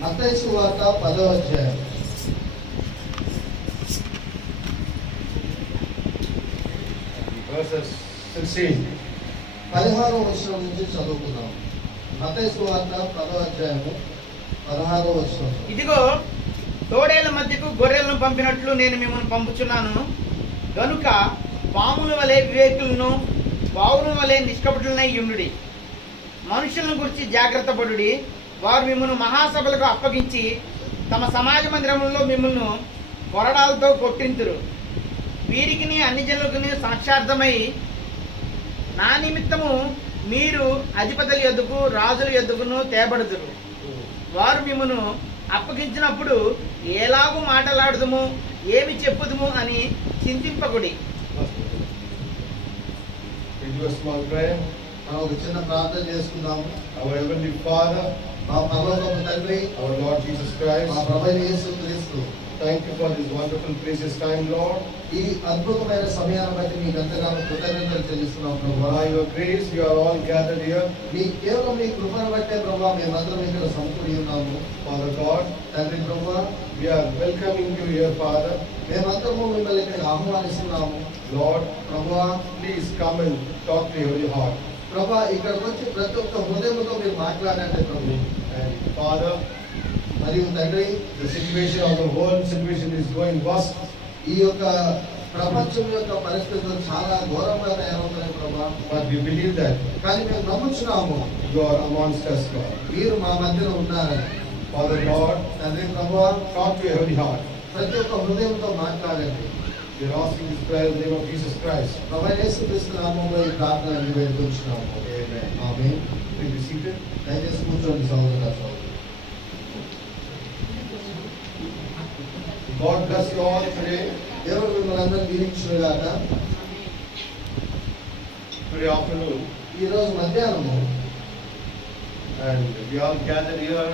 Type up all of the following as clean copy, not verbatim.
మత్తయి సువార్త 10వ అధ్యాయం. Verses 16. 16వ వచనం నుంచి చదువుకుందాం. మత్తయి సువార్త 10వ అధ్యాయము 16వ వచనం. ఇదిగో తోడేళ్ల మధ్యకు గొర్రెలను పంపినట్లు నేను మిమ్మల్ని పంపుచున్నాను. గనుక పాముల వలె వివేకులను, బావుల వలె నిష్కపటులనై యుండుడి. మనుషులను గురించి జాగ్రత్త పడుడి. వారు మిమ్మల్ని మహాసభలకు అప్పగించి తమ సమాజ మందిరములలో మిమ్మల్ని కొరడాలతో కొట్టింతురు. వీరికిని అన్ని జనులకుని సాక్షార్థమై నా నిమిత్తము మీరు అధిపతుల యొద్దకు, రాజుల యొద్దకును తేబడుదురు. వారు మిమ్మను అప్పగించినప్పుడు ఎలాగూ మాట్లాడుదుము, ఏమి చెప్పుదుము అని చింతింపకుడి. ఒక చిన్న ప్రార్థన చేసుకుందాము. Our heavenly Father, మా పరలోకపు తండ్రి, our Lord Jesus Christ, మా ప్రభువైన యేసుక్రీస్తు, thank you for this wonderful precious time, Lord. ఈ అద్భుతమైన సమయాన్ని బట్టి మీకు ఎంతగానో కృతజ్ఞతలు చెల్లిస్తున్నాం ప్రభువా. By your grace, you are all gathered here. కేవలం మీ కృపను బట్టే ప్రభువా మేమందరం ఇక్కడ సమకూడి ఉన్నాము. Father God, తండ్రి ప్రభువా, we are welcoming you here, Father. మేమందరము మిమ్మల్ని ఇక్కడ ఆహ్వానిస్తున్నాము. Lord, ప్రభువా, please come and talk to your heart. ప్రభా, ఇక్కడికి వచ్చి ప్రతి ఒక్క హృదయంతో మీరు మాట్లాడండి ప్రభు. And Father, మరియు తండ్రి, the situation of the world situation is going worse. ఈ యొక్క ప్రపంచం యొక్క పరిస్థితులు చాలా ఘోరంగా తయారవుతున్నాయి ప్రభా. But we believe that కానీ మేము నమ్ముచున్నాము you are amongst us, God. మీరు మా మధ్యలో ఉన్నారని. Father God, తండ్రి ప్రభువా, talk to your heart. ప్రతి ఒక్క హృదయంతో మాట్లాడండి. We are asking this prayer in the name of Jesus Christ. ప్రభు యేసుక్రీస్తు నామములో ఈ ప్రార్థన నివేదించున్నాము. Amen. Amen. Please be seated. దయచేసి కూర్చోండి సహోదరుల సహోదరులు. God bless you all today. దేవుడు మిమ్మల్ని అందరినీ దీవించునుగాక. Today afternoon, ఈ రోజు మధ్యాహ్నము and we all gathered here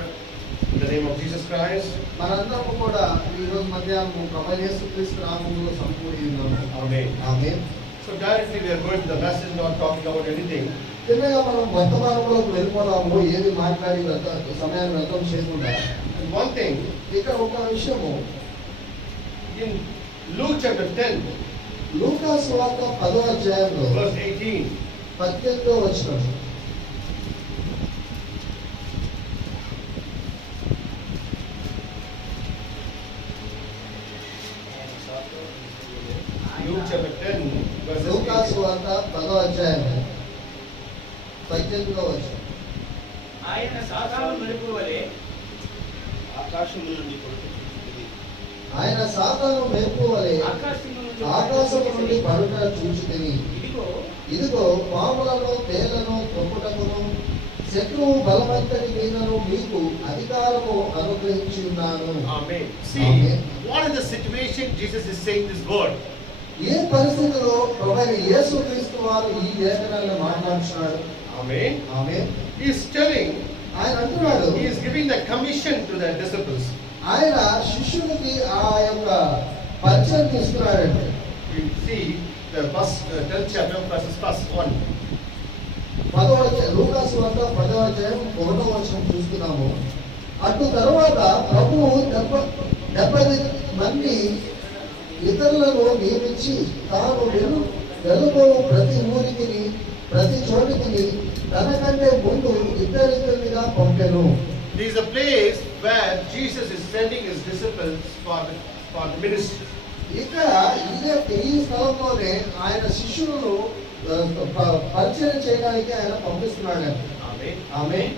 in the name of Jesus Christ. మనందరం కూడా ఈ రోజు మధ్యాహ్నం ప్రభు యేసుక్రీస్తు నామములో సమకూడి ఉన్నాము. Amen. Amen. So directly we are going to the message, not talking about anything. తిన్నగా మనం వర్తమానంలోకి వెళ్ళిపోదాము. ఏది మాట్లాడి సమయాన్ని వ్యర్థం చేయకుండా. And one thing, ఇక్కడ ఒక విషయము, in Luke chapter 10, లూకా సువార్త 10వ అధ్యాయంలో verse 18, 18వ వచనం. Luke chapter 10, verse లూకా 18. సువార్త 10వ అధ్యాయం 18వ వచనం. ఆయన సాతాను మెరుపు వలె ఆకాశము నుండి పడుతుంది. ఆయన సాతాను మెరుపు వలె ఆకాశము నుండి పడుట చూచుతిని. ఇదిగో పాములను, తేళ్లను త్రొక్కుటకును శత్రువు బలవంతటి మీదను మీకు అధికారము అనుగ్రహించి ఉన్నాను. Amen. See, Amen. what is the situation Jesus is saying this word? ఏ పరిస్థితిలో ప్రభువైన యేసుక్రీస్తు వారు ఈ లేఖనాలను మాట్లాడుతున్నాడు? Amen. Amen. He is telling, ఆయన అంటున్నాడు, he is giving the commission to the disciples. ఆయన శిష్యునికి ఆ యొక్క పరిచయం తీసుకున్నాడండి. We see the first 10th chapter verses first 1. 10వ అధ్యాయం లూకా సువార్త 10వ అధ్యాయం 1వ వచనం చూస్తున్నాము. అటు తరువాత ప్రభువు 70 మంది ఇతరులను నియమించి తాను వెలుగు ప్రతి ఊరికి, ప్రతి చోటికి తనకంటే ముందు ఇద్దరిగా పంపెను. This is a place where Jesus is sending his disciples for the ministry. ఇక్కడ ఈ స్థలంలోనే ఆయన శిష్యులను పరిచయం చేయడానికి ఆయన పంపిస్తున్నాడండి. Amen. Amen.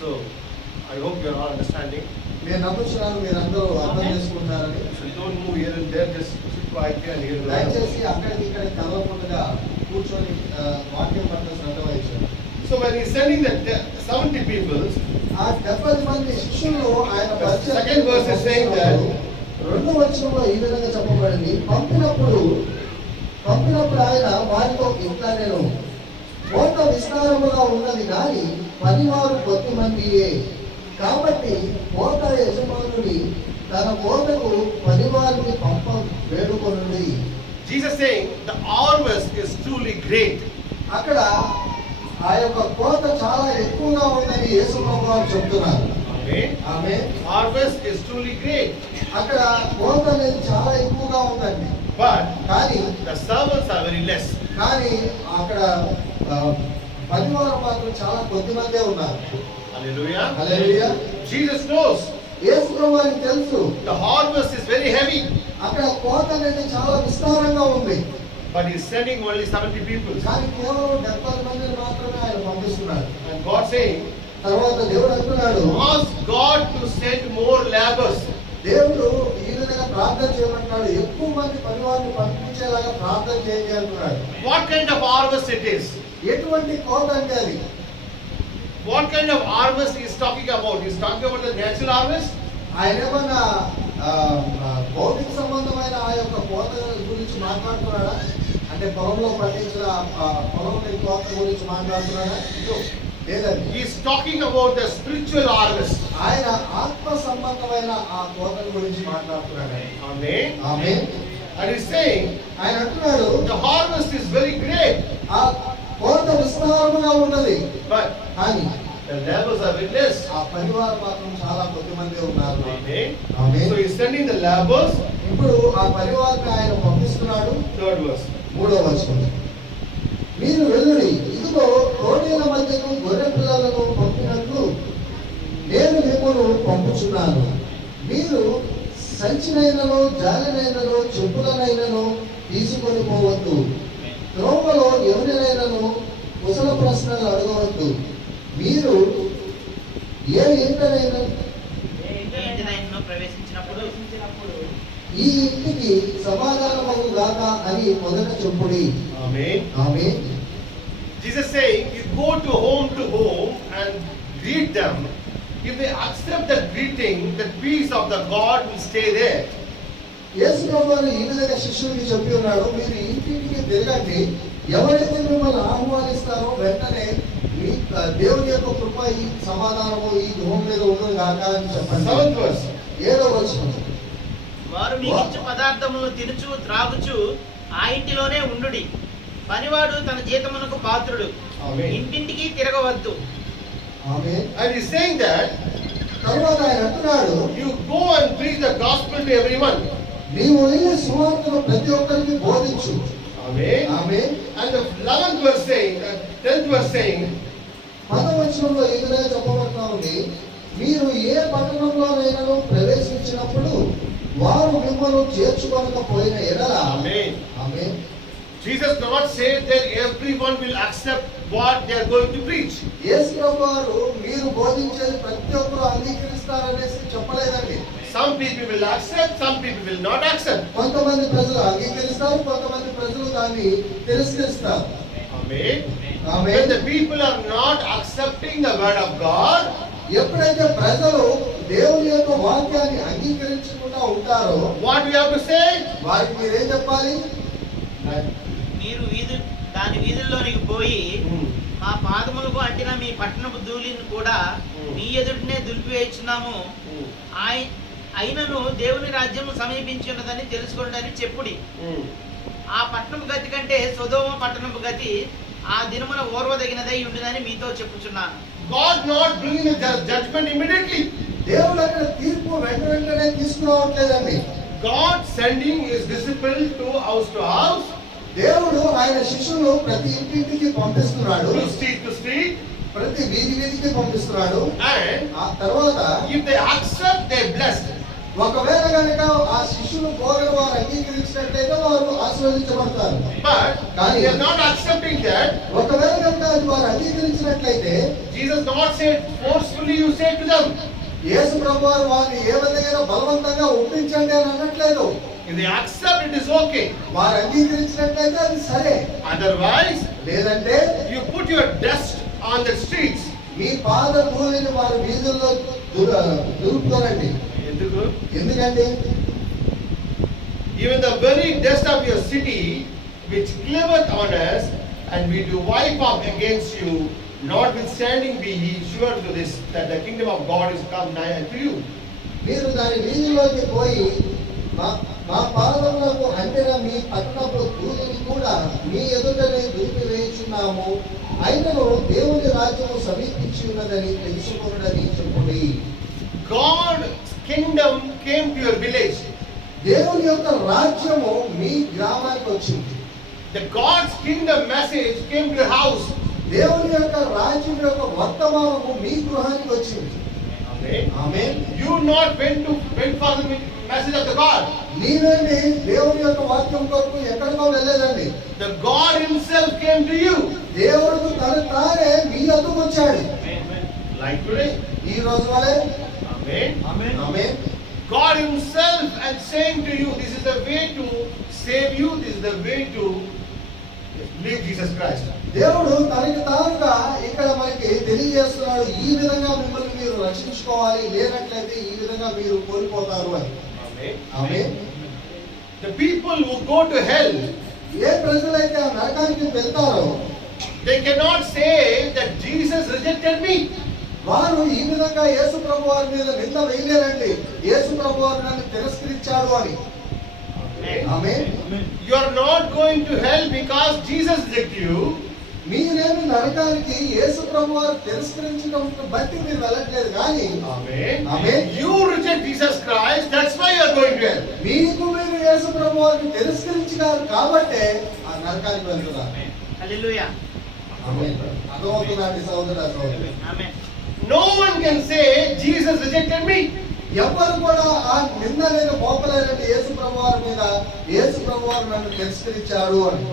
So, I hope you are all understanding. నేను నమ్ముతున్నాను మీరందరూ అర్థం చేసుకుంటారని. So don't move here and there, just sit right here and hear the word. దయచేసి అక్కడికి ఇక్కడికి కదలకుండా కూర్చొని వాక్యం పట్ల శ్రద్ధ వహించండి. So when he's sending the 70 people, ఆ 70 మంది శిష్యులు ఆయన పరిచయం Second verse is saying that, 2వ వచనంలో ఈ విధంగా చెప్పబడింది, పంపినప్పుడు ఆయన వారితో ఇట్లా, నేను కోట విస్తారముగా ఉన్నది కానీ పనివారు కొద్ది మందియే, కాబట్టి కోట యజమానుని తన కోటకు పనివారిని పంప వేడుకొనుండి. Jesus saying the harvest is truly great. అక్కడ ఆ యొక్క కోత చాలా ఎక్కువగా ఉందని యేసు ప్రభువారు చెప్తున్నారు. Amen. ఆమె Harvest is truly great, అక్కడ కోత అనేది చాలా ఎక్కువగా ఉందండి. but కానీ the servants are very less. కానీ అక్కడ పనివారు మాత్రం చాలా కొద్ది మందే ఉన్నారు. Hallelujah. హల్లెలూయా. Jesus knows యేసు ప్రభువారికి తెలుసు the harvest is very heavy, అక్కడ కోత అనేది చాలా విస్తారంగా ఉంది. but he's sending only 70 people. కానీ కేవలం 70 మందిని మాత్రమే ఆయన పంపిస్తున్నాడు. And God saying, తర్వాత దేవుడు అంటున్నాడు, ask God to send more laborers. దేవుడు ఈ విధంగా ప్రార్థన చేయమంటున్నాడు, ఎక్కువ మంది పనివారిని పంపించేలాగా ప్రార్థన చేయండి అంటున్నాడు. What kind of harvest it is? ఎటువంటి కోత అంటే అది? What kind of harvest he is talking about? He is talking about the natural harvest? ఆయన ఏమన్నా భౌతిక సంబంధమైన ఆ యొక్క కోత గురించి మాట్లాడుతున్నాడా? అంటే పొలంలో పండించిన పొలంలో కోత గురించి మాట్లాడుతున్నాడా? లేదండి. He is talking about the spiritual harvest. ఆయన ఆత్మ సంబంధమైన ఆ కోత గురించి మాట్లాడుతున్నాడు. Amen. Amen. And he is saying ఆయన అంటున్నాడు, the harvest is very great, ఆ కోత విస్తారంగా ఉన్నది, but కానీ the laborers are very less. ఆ పరివారం మాత్రం చాలా కొద్ది మంది ఉన్నారు. Amen. Amen. So he is sending the laborers. ఇప్పుడు ఆ పరివారాన్ని ఆయన పంపిస్తున్నాడు. Third verse. 3వ వచనం, మీరు వెళ్ళుడి, ఇదిగో తోడేల మధ్యకు గొర్రె పిల్లలను పంపినట్లు నేను మిమ్మల్ని పంపుచున్నాను. మీరు సంచినైనను జాలినైనను చెప్పులనైనను తీసుకొని పోవద్దు. త్రోవలో ఎవరినైనను కుశల ప్రశ్నలు అడగవద్దు. మీరు ఏ ఇంటనైనా ప్రవేశించినప్పుడు ఈ ఇంటికి సమాధానము గాక అని మొదట చెప్పుడి. Amen. Amen. Jesus saying, you go to home and greet them. If they accept the greeting, the peace of the God will stay there. యేసు ప్రభువు ఈ విధంగా శిష్యుడికి చెప్పి ఉన్నాడు, మీరు ఇంటింటికి తిరగండి, ఎవరైతే మిమ్మల్ని ఆహ్వానిస్తారో వెంటనే మీ దేవుని యొక్క కృప, ఈ సమాధానము ఈ గృహం మీద ఉండదు కాక అని చెప్పండి. 7th verse. 7వ వచనం, వారు మీకు ఇచ్చే పదార్థములను తినుచు త్రాగుచు ఆ ఇంటిలోనే ఉండుడి. పనివాడు తన జీతమునకు పాత్రుడు. Amen. ఇంటింటికి తిరగవద్దు. ఆమేన్. And he's saying that తర్వాత ఆయన అంటున్నాడు, you go and preach the gospel to everyone. నీవు వెళ్ళే సువార్తను ప్రతి ఒక్కరికి బోధించు. Amen. Amen. And the 11th verse saying, 10th verse saying, 10వ వచనంలో ఈ విధంగా చెప్పబడుతూ ఉంది, మీరు ఏ పట్టణంలోనైనా ప్రవేశించినప్పుడు వారు మిమ్మల్ని చేర్చుకొనకపోయిన ఎడల. Amen. Amen. Jesus did not say that everyone will accept what they are going to preach. యేసు ప్రభువారు మీరు బోధించేది ప్రతి ఒక్కరు అంగీకరిస్తారనేసి చెప్పలేదండి. Some people will accept, some people will not accept. కొంతమంది ప్రజలు అంగీకరిస్తారు, కొంతమంది ప్రజలు దాన్ని తిరస్కరిస్తారు. Amen. When amen. the people are not accepting the word of God, ఎప్పుడైతే ప్రజలు దేవుని యొక్క వాక్యాన్ని అంగీకరించకుండా ఉంటారో what we have to say? వారికి మీరేం చెప్పాలి? మీరు దాని వీధుల్లోనికి పోయి మా పాదములకు అంటిన మీ పట్టణపు ధూళిని కూడా మీ ఎదుటనే దులిపివేయుచున్నాము. అయినను దేవుని రాజ్యము సమీపించి ఉన్నదని తెలుసుకోండి చెప్పుడి. ఆ పట్టణపు గతి కంటే సొదొమ పట్టణపు గతి ఆ దినమున ఓర్వదగినదై ఉండునని మీతో చెప్పుచున్నాను. God not bringing the judgment immediately. దేవుడు అక్కడ తీర్పు వెంటనే తీసుకురావట్లేదండి. God sending his disciples to house, దేవుడు ఆయన శిష్యులు ప్రతి ఇంటింటికి పంపిస్తున్నాడు, to street, ప్రతి వీధికి పంపిస్తున్నాడు. and ఆ తర్వాత if they accept, they are blessed. ఒకవేళ కనుక ఆ శిష్యులు బోధన వారు అంగీకరించినట్లయితే వారు ఆశీర్వదించబడతారు. But they are not accepting that. ఒకవేళ కనుక అది వారు అంగీకరించినట్లయితే Jesus not said forcefully you say to them. యేసు ప్రభువారు వారిని ఏ విధంగా బలవంతంగా ఒప్పించండి అని అనట్లేదు. If they accept, it is okay. వారు అంగీకరించినట్లయితే అది సరే. Otherwise, లేదంటే you put your dust on the streets. మీ పాద ధూళిని వారి వీధుల్లో దులుపుకోనండి. ఎందుకంటే Even the very dust of your city, which cleaveth on us, and we do wipe up against you, notwithstanding be ye sure to this, that the kingdom of God is come nigh unto you. మీరు దాని వీధిలోకి పోయి మా పాదములకు అంటిన మీ పట్టణపు ధూళిని కూడా మీ ఎదుటనే దులిపివేయుచున్నాము. అయినను దేవుని రాజ్యము సమీపించి ఉన్నదని తెలుసుకున్నదని చెప్పుడి. God's kingdom came to your village. దేవుని యొక్క రాజ్యము మీ గ్రామానికి వచ్చింది. The God's kingdom message came to your house. దేవుని యొక్క రాజ్యం యొక్క వర్తమానము మీ గృహానికి వచ్చింది. Amen. Amen. You not went for the message of the God. నీవేమి దేవుని యొక్క వాక్యం కొరకు ఎక్కడికో వెళ్ళలేదండి. The God himself came to you. దేవుడు తన తానే మీ వద్దకు వచ్చాడు. Like today. ఈ రోజు వలె. Amen. Amen. God himself and saying to you, this is the way to save you, this is the way to live Jesus Christ. దేవుడు తనకి తానుగా ఇక్కడ మనకి తెలియజేస్తున్నాడు, ఈ విధంగా మిమ్మల్ని మీరు రక్షించుకోవాలి, లేనట్లయితే ఈ విధంగా మీరు కోల్పోతారు అని. Amen. Amen. The people who go to hell, ఏ ప్రజలైతే ఆ నరకానికి వెళ్తారో they cannot say that Jesus rejected me. వారు ఈ విధంగా యేసు ప్రభువారి మీద నింద వేయలేరండి, యేసు ప్రభువారు నన్ను తిరస్కరించాడు అని. ఆమేన్. You are not going to hell because Jesus rejected you. మీరేమి నరకానికి యేసు ప్రభువారు తిరస్కరించడం బట్టి మీరు వెళ్ళట్లేదు కానీ Amen. Amen. You reject Jesus Christ, that's why you are going to hell. మీకు మీరు యేసు ప్రభువారిని తిరస్కరించారు కాబట్టే ఆ నరకానికి వెళ్తున్నారు. హల్లెలూయా. ఆమేన్. అర్థమవుతుందండి సహోదర సహోదరి? ఆమేన్. No one can say Jesus rejected me. ఎవరు కూడా ఆ నింద నేను మోపలేరండి యేసు ప్రభువారి మీద, యేసు ప్రభువారు నన్ను తిరస్కరించాడు అని.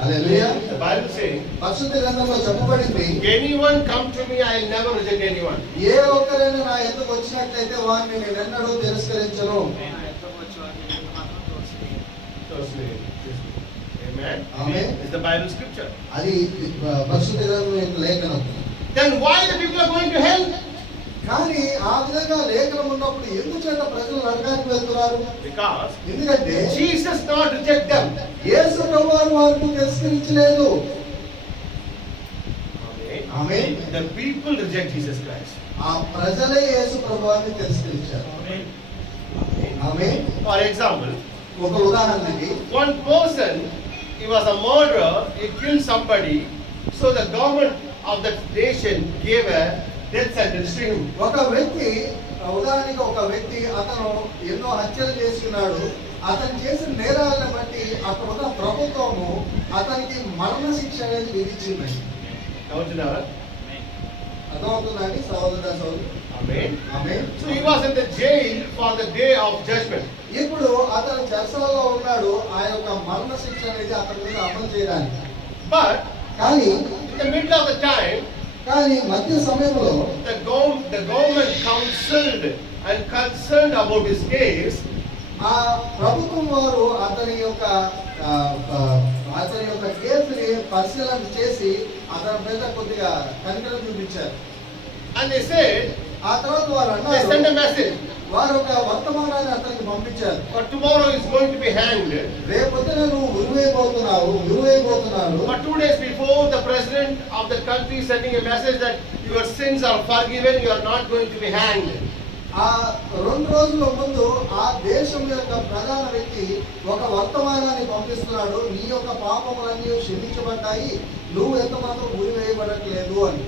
హల్లెలూయా. The Bible says, పరిశుద్ధ గ్రంథంలో చెప్పబడింది, anyone come to me, I will never reject anyone. ఏ ఒక్కరైనా నా ఎదుకు వచ్చినట్లయితే వారిని నేను ఎన్నడూ తిరస్కరించను. Amen. Amen. Is the Bible scripture. అది పరిశుద్ధ గ్రంథం యొక్క లేఖనం. Then why the people are going to hell? కానీ ఆ విధంగా లేఖనం ఉన్నప్పుడు ఎందుచేత ప్రజలు నరకానికి వెళ్తున్నారు? Because ఎందుకంటే Jesus not reject them. యేసు ప్రభువారు వారిని తిరస్కరించలేదు. ఆమేన్. The people reject Jesus Christ. ఆ ప్రజలే యేసు ప్రభువారిని తిరస్కరించారు. ఆమేన్. For example, ఒక ఉదాహరణకి one person, he was a murderer, he killed somebody, so the government of that nation gave a death sentence to him. ఒక వ్యక్తి, ఉదాహరణకి ఒక వ్యక్తి అతను ఎన్నో హత్యలు చేస్తున్నాడు, అతను చేసిన నేరాలను బట్టి అక్కడున్న ప్రభుత్వము అతనికి మరణ శిక్ష అనేది విధించింది. అవుతున్నారా? అర్థమవుతుందండి సహోదర సహోదరు? Amen. Amen. So he was in the jail for the day of judgment. ఇప్పుడు అతను చెరసాలలో ఉన్నాడు, ఆ యొక్క మరణ శిక్ష అనేది అతని మీద అమలు చేయడానికి. But కానీ in the middle of the time, మధ్య సమయంలో the government counseled and concerned about his case. ఆ ప్రభుత్వం వారు అతని యొక్క కేసుని పరిశీలన చేసి అతని మీద కొద్దిగా కనికరం చూపించారు. And they said, ఆ తర్వాత వారు they sent a అన్నారు, message, వారు ఒక వర్తమానాన్ని అతనికి పంపించారు. for tomorrow is going to be hanged. రేపొద్దున నువ్వు ఉరివేయబోతున్నావు. But 2 days before, the president of the country sending a message that your sins are forgiven, you are not going to be hanged. ఆ 2 రోజుల ముందు ఆ దేశం యొక్క ప్రధాన వ్యక్తి ఒక వర్తమానాన్ని పంపిస్తున్నాడు, నీ యొక్క పాపములన్నీ క్షమించబడ్డాయి, నువ్వు ఎంత మాత్రం ఉరివేయబడట్లేదు అని.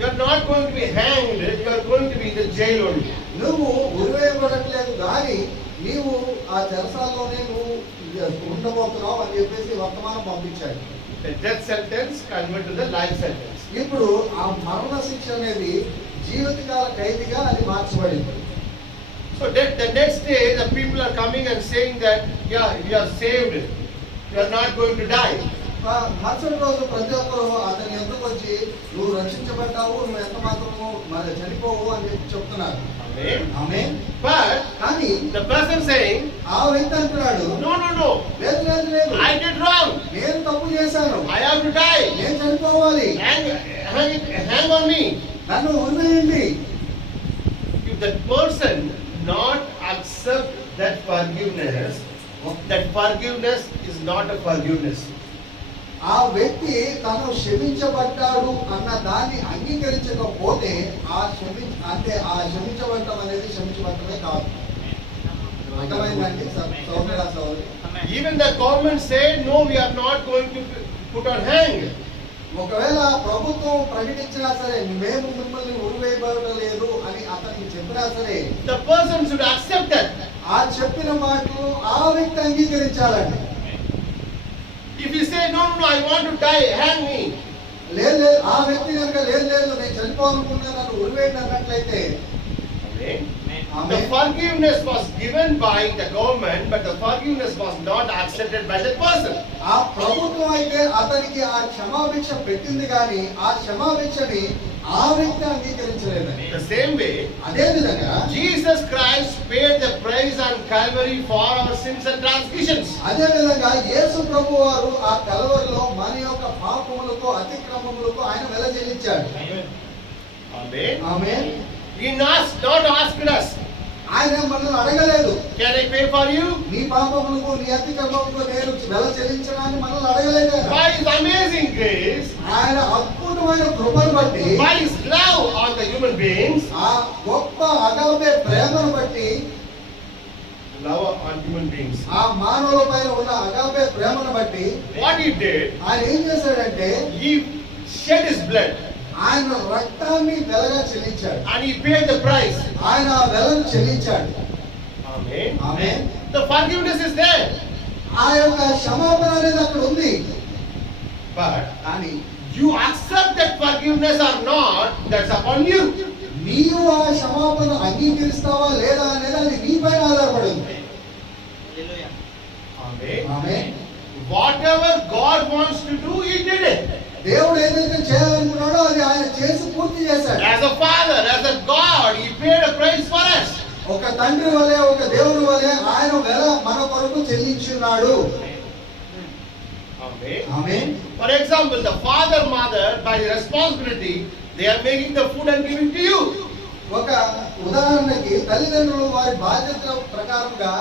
You are not going to be hanged, you are going to be in the jail only. నువ్వు ఉరివేయబడట్లేదు కానీ నీవు ఆ చెరసాల్లోనే నువ్వు ఉండబోతున్నావు అని చెప్పేసి వర్తమానం పంపించాడు. The death sentence converted to the life sentence. ఇప్పుడు ఆ మరణ శిక్ష అనేది జీవితకాల ఖైదీగా అది మార్చబడింది. So that the next day, the people are coming and saying that, yeah, you are saved, you are not going to die. మరుసటి రోజు ప్రతి ఒక్కరు అతని ఎందుకు వచ్చి నువ్వు రక్షించబడ్డావు, నువ్వు ఎంత మాత్రము మరి చనిపోవు అని చెప్పి చెప్తున్నారు. Amen. ఆమేన్. But కానీ the person saying, ఆ వ్యక్తి అంటున్నాడు, no, లేదు లేదు లేదు, I did wrong, నేను తప్పు చేశాను, I have to die, నేను చనిపోవాలి, hang on me. నన్ను ఉరివేయండి. If that person not accept that forgiveness is not a forgiveness. ఆ వ్యక్తి తను క్షమించబడ్డాడు అన్న దాన్ని అంగీకరించకపోతే ఆ క్షమించబడటం అనేది క్షమించబడటమే కాదు. అర్థమైందండి సౌమ్య సౌరి? Even the government said, no, we are not going to put on hang. ఒకవేళ ప్రభుత్వం ప్రకటించినా సరే మేము మిమ్మల్ని ఉరివేయబడటం లేదు అని అతనికి చెప్పినా సరే The person should accept that. ఆ చెప్పిన మాటలు ఆ వ్యక్తి అంగీకరించాలండి. If you say, no, I want to die, hang me. లేదు ఆ వ్యక్తి కనుక లేదు నేను చనిపోవాలనుకున్నా నన్ను ఉరివేయండి అన్నట్లయితే The forgiveness was given by the government, but the forgiveness was not accepted by that person. ఆ ప్రభుత్వం అయితే అతనికి ఆ క్షమాభిక్ష పెట్టింది కానీ ఆ క్షమాభిక్షని ఆ వ్యక్తి అంగీకరించలేదని. The same way, అదే విధంగా Jesus Christ paid the price on Calvary for our sins and transgressions. అదే విధంగా యేసు ప్రభు వారు ఆ కల్వరిలో మన యొక్క పాపములకు అతిక్రమములకు ఆయన వెల చెల్లించాడు. Amen. Amen. He not asked us, ఆయన మనల్ని అడగలేదు, can I pay for you? నీ పాపములకు నీ అతిక్రమములకు నేను వెల చెల్లించడానికి మనల్ని అడగలేదు. By His amazing grace, ఆయన అద్భుతమైన కృపను బట్టి, by His love on the human beings, ఆ గొప్ప అగాపే ప్రేమను బట్టి, love on human beings, ఆ మానవుల పైన ఉన్న అగాపే ప్రేమను బట్టి what He did, ఆయన ఏం చేశాడంటే He shed His blood ఆయన రక్తాన్ని వెలగా చెల్లించాడు. and He paid the price. ఆయన ఆ వెలను చెల్లించాడు. Amen. Amen. The forgiveness is there, ఆ యొక్క క్షమాపణ అనేది అక్కడ ఉంది. but కానీ you accept that forgiveness or not, that's upon you. నీవు ఆ క్షమాపణ అంగీకరిస్తావా లేదా అనేది అది నీపైన ఆధారపడి ఉంది. హల్లెలూయా. Amen. Amen. Whatever God wants to do, He did it. దేవుడు ఏదైతే చేయాలనుకున్నాడో అది ఆయన చేసి పూర్తి చేశాడు. As a father, as a God, He paid a price for us. ఒక తండ్రి వలె ఒక దేవుని వలె ఆయన వెల మన కొరకు చెల్లించున్నాడు. Amen. Amen. For example, the father, mother, by responsibility, they are making the food and giving to you. ఒక ఉదాహరణకి తల్లిదండ్రులు వారి బాధ్యతల ప్రకారంగా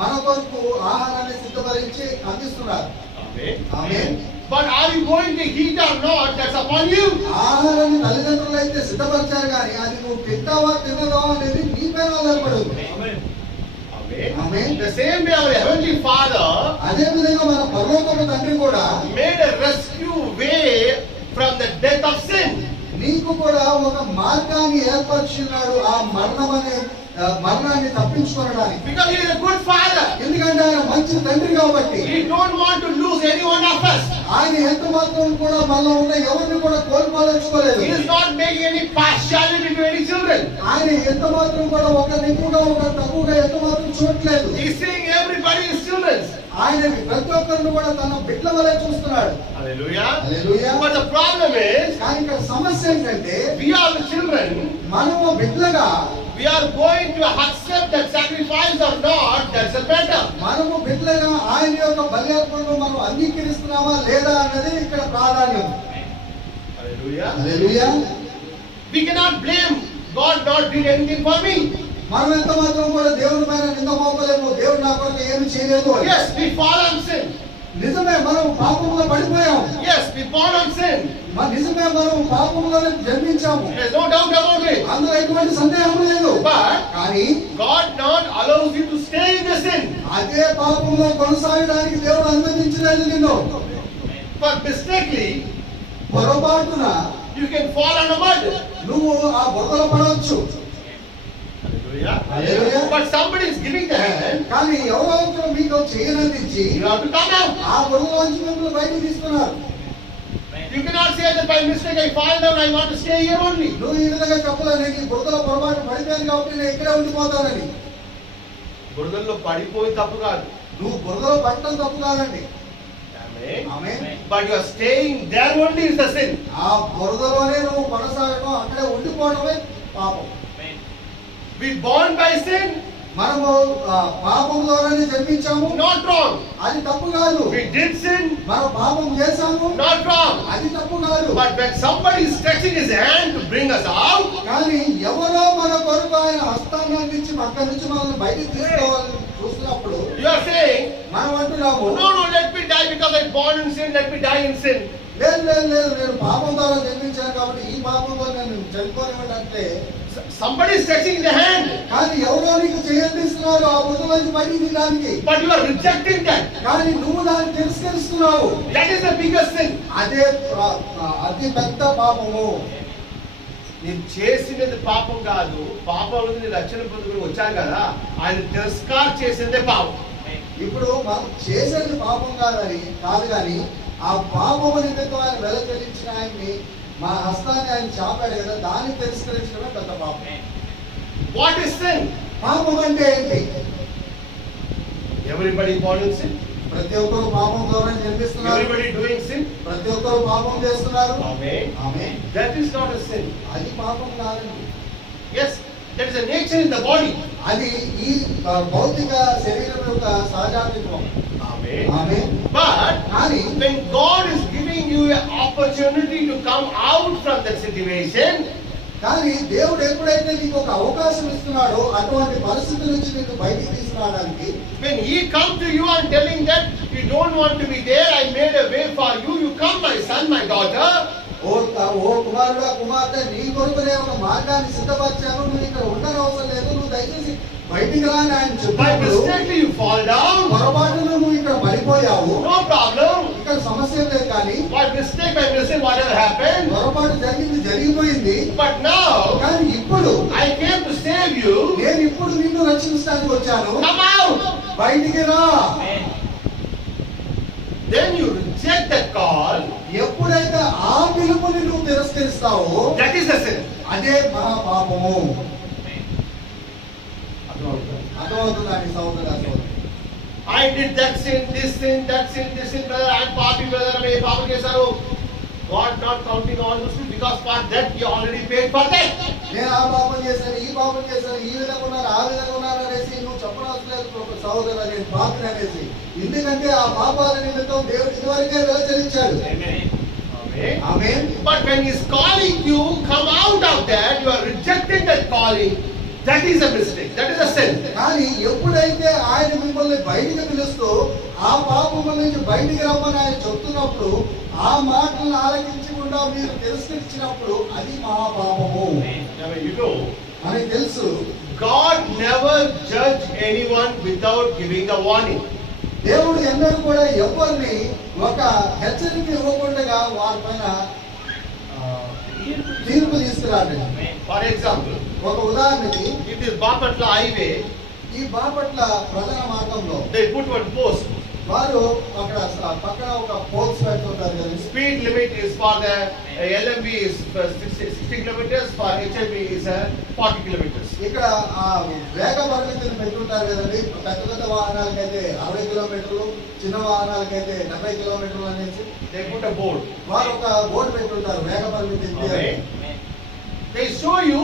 మన కొరకు ఆహారాన్ని సిద్ధపరించి అందిస్తున్నారు. Amen. Amen. But are you going to eat or not? That's upon you. ఆహారాన్ని తల్లిదండ్రులు అయితే సిద్ధపరిచారు కానీ అది నువ్వు తింటావా తినవా అనేది నీపైన ఆధారపడి ఉంది. Amen. Amen. The same way our heavenly Father అదే విధంగా మన పరలోకపు తండ్రి కూడా made a rescue way from the death of sin. నీకు కూడా ఒక మార్గాన్ని ఏర్పరిచున్నాడు ఆ మరణాన్ని తప్పించుకోవడానికి. Because He is a good Father. ఎందుకంటే ఆయన మంచి తండ్రి కాబట్టి He don't want to lose any one of us. ఆయన ఎంత మాత్రం కూడా మనలో ఉన్న ఎవరిని కూడా కోల్పోదలుచుకోలేదు. He is not making any partiality to any children. ఆయన ఎంత మాత్రం కూడా ఒకరిని ఎక్కువగా ఒకరు తక్కువగా ఎంత మాత్రం చూడట్లేదు. He is seeing everybody is children. ఆయన ప్రతి ఒక్కరిని కూడా తన బిడ్డల వలె చూస్తున్నాడు. Hallelujah. Hallelujah. But the problem is, కానీ ఇక్కడ సమస్య ఏంటంటే we are the children. మనము బిడ్డలుగా We are going to accept that sacrifice or not, that's the matter. మనము బిడ్డలుగా ఆయన యొక్క బలియార్పణను మనం అంగీకరిస్తున్నామా లేదా అన్నది ఇక్కడ ప్రాధాన్యం. Hallelujah. Hallelujah. We cannot blame God not did anything for me. మనం ఎంత మాత్రం కూడా దేవుని పైన నింద మోపలేము. దేవుడు నా కొరకు ఏమి చేయలేదు అని. Yes, we fall on sin. నిజమే మనం పాపంలో పడిపోయాం. Yes, we fall on sin. నిజమే మనం పాపంలోనే జన్మించాము. There's no doubt about it. అందులో ఎటువంటి సందేహం లేదు. But కానీ God not allows you to stay in the sin. అదే పాపంలో కొనసాగడానికి దేవుడు అనుమతించలేదు నిన్ను. For mistakenly, పొరపాటున you can fall on a mud. నువ్వు ఆ బురదలో పడవచ్చు. Hallelujah. But somebody is giving the hand. కానీ ఎవరో ఒకరు మీకు చేయనందించి You have to come out. ఆ బురదలోంచి మిమ్మల్ని బయటకు తీస్తున్నారు. You cannot say that by mistake I fall down, I want to stay here only. నువ్వు ఈ విధంగా చెప్పలేదు, నేను ఈ బురదలో పొరపాటు పడిపోయాను కాబట్టి నేను ఇక్కడే ఉండిపోతానని. బురదల్లో పడిపోయి తప్పు కాదు. నువ్వు బురదలో పట్టడం తప్పు కాదండి. Amen. Amen. But you are staying there only is the sin. ఆ బురదలోనే నువ్వు కొనసాగడం అక్కడే ఉండిపోవడమే పాపం. We born by sin. మనము పాపం ద్వారానే జన్మించాము. Not wrong. అది తప్పు కాదు. We did sin. మనం పాపం చేశాము. Not wrong. అది తప్పు కాదు. But when somebody is stretching his hand to bring us out, కానీ ఎవరో మన కొరకు ఆయన హస్తాన్ని అందించి అక్కడి నుంచి మనల్ని బయటికి తీసుకోవాలని చూస్తున్నప్పుడు you are saying, మనం అంటున్నాము, no, let me die because I born in sin, let me die in sin. లేదు లేదు లేదు నేను పాపం ద్వారా జన్మించాను కాబట్టి ఈ పాపంతో నేను చనిపోనివ్వండి అంటే, Somebody is stretching the hand, కానీ ఎవరో నీకు చేయందిస్తున్నారు ఆ బుద్ధలోంచి బయటికి తీయడానికి, but you are rejecting that. కానీ నువ్వు దాన్ని తిరస్కరిస్తున్నావు. That is the biggest sin. అదే అతి పెద్ద పాపము. నేను చేసినది పాపం కాదు, పాపం నుండి రక్షణ పొందుకుని వచ్చాను కదా, ఆయన తిరస్కారం చేసిందే పాపం. ఇప్పుడు మనం చేసేది పాపం కాదు కానీ ఆ పాపము నిమిత్తం ఆయన వెల చెల్లించిన ఆయన్ని, మా హస్తాన్ని ఆయన చాపాడు కదా, దాన్ని తిరస్కరించడమే పెద్ద పాపం. What is sin? పాపం అంటే ఏంటి? Everybody born in sin. ప్రతి ఒక్కరు పాపం ద్వారా జన్మిస్తున్నారు. Everybody doing sin. ప్రతి ఒక్కరు పాపం చేస్తున్నారు. Amen. Amen. That is not a sin. అది పాపం కాదండి. Yes, that is a nature in the body. అది ఈ భౌతిక శరీరం యొక్క సహజాత్వం. Amen. ఆమేన్. But కానీ when God is giving you an opportunity to come out from that situation, కానీ దేవుడు ఎప్పుడైతే నీకు ఒక అవకాశం ఇస్తున్నాడో అటువంటి పరిస్థితి నుంచి నీకు బయటికి తీసుకురావడానికి, when He come to you and telling that you don't want to be there, I made a way for you, you come, my son, my daughter. ఓ కుమారుడా కుమార్తె, నీ కొరకునే ఒక మార్గాన్ని సిద్ధపరిచాను, నువ్వు ఇక్కడ ఉండనవసరం లేదు, నువ్వు దయచేసి బయటికి రా అని ఆయన By చెప్పినప్పుడు mistake you fall down, పొరపాటున నువ్వు ఇక్కడ పడిపోయావు, no problem. ఇక్కడ సమస్య లేదు. కానీ By mistake whatever happened. పొరపాటు జరిగిపోయింది. But now కానీ ఇప్పుడు I came to save you. నేను ఇప్పుడు నిన్ను రక్షించడానికి వచ్చాను, Come out. బయటికి రా. Then you reject that call. ఎప్పుడైతే ఆ పిలుపుని నువ్వు తిరస్కరిస్తావో That is the sin. అదే మహాపాపము. అర్థమవుతుందండి సహోదరు? I did that sin, this sin, brother. I'm party, brother. I పాపం చేశారు. God not counting all those things because for that you already paid for that. నేను ఆ పాపం చేశాను, ఈ పాపం చేశాను, ఈ విధంగా ఉన్నారు, ఆ విధంగా ఉన్నారు అనేసి నువ్వు చెప్పనవసరం లేదు సహోదరు, నేను పాపిని అనేసి. ఎందుకంటే ఆ పాపాల నిమిత్తం దేవుడు ఇదివరకే వెల చెల్లించాడు. Amen. Amen. But when He is calling you, come out of that. You are rejecting that calling. That is a mistake. That is a sin. కానీ ఎప్పుడైతే ఆయన మిమ్మల్ని బయటికి పిలుస్తూ ఆ పాపము నుంచి బయటికి రమ్మని ఆయన చెప్తున్నప్పుడు, ఆ మాటలను ఆలకించకుండా మీరు తిరస్కరించినప్పుడు అది మహాపాపము. Now you know, మనకి తెలుసు God never judge anyone without giving a warning. దేవుడు ఎన్నడూ కూడా ఎవరిని ఒక హెచ్చరిక ఇవ్వకుండా వారి పైన తీర్పు తీసుకురాడు. For example, ఒక ఉదాహరణకి it is Bapatla highway. ఈ బాపట్ల ప్రధాన మార్గంలో They put one post. వారు అక్కడ పక్కన ఒక పోల్స్ పెట్టుకుంటారు కదా. Speed limit is for the LMV is 60 kilometers. For HMV is 40 kilometers. ఇక్కడ ఆ వేగ పరిమితిని పెట్టుకుంటారు కదండి. పెద్ద పెద్ద వాహనాలకైతే 60 కిలోమీటర్లు, చిన్న వాహనాలకైతే 70 కిలోమీటర్లు అనేసి They put a board. వారు ఒక బోర్డు పెట్టుకుంటారు వేగ పరిమితి ఇంతే అని. They show you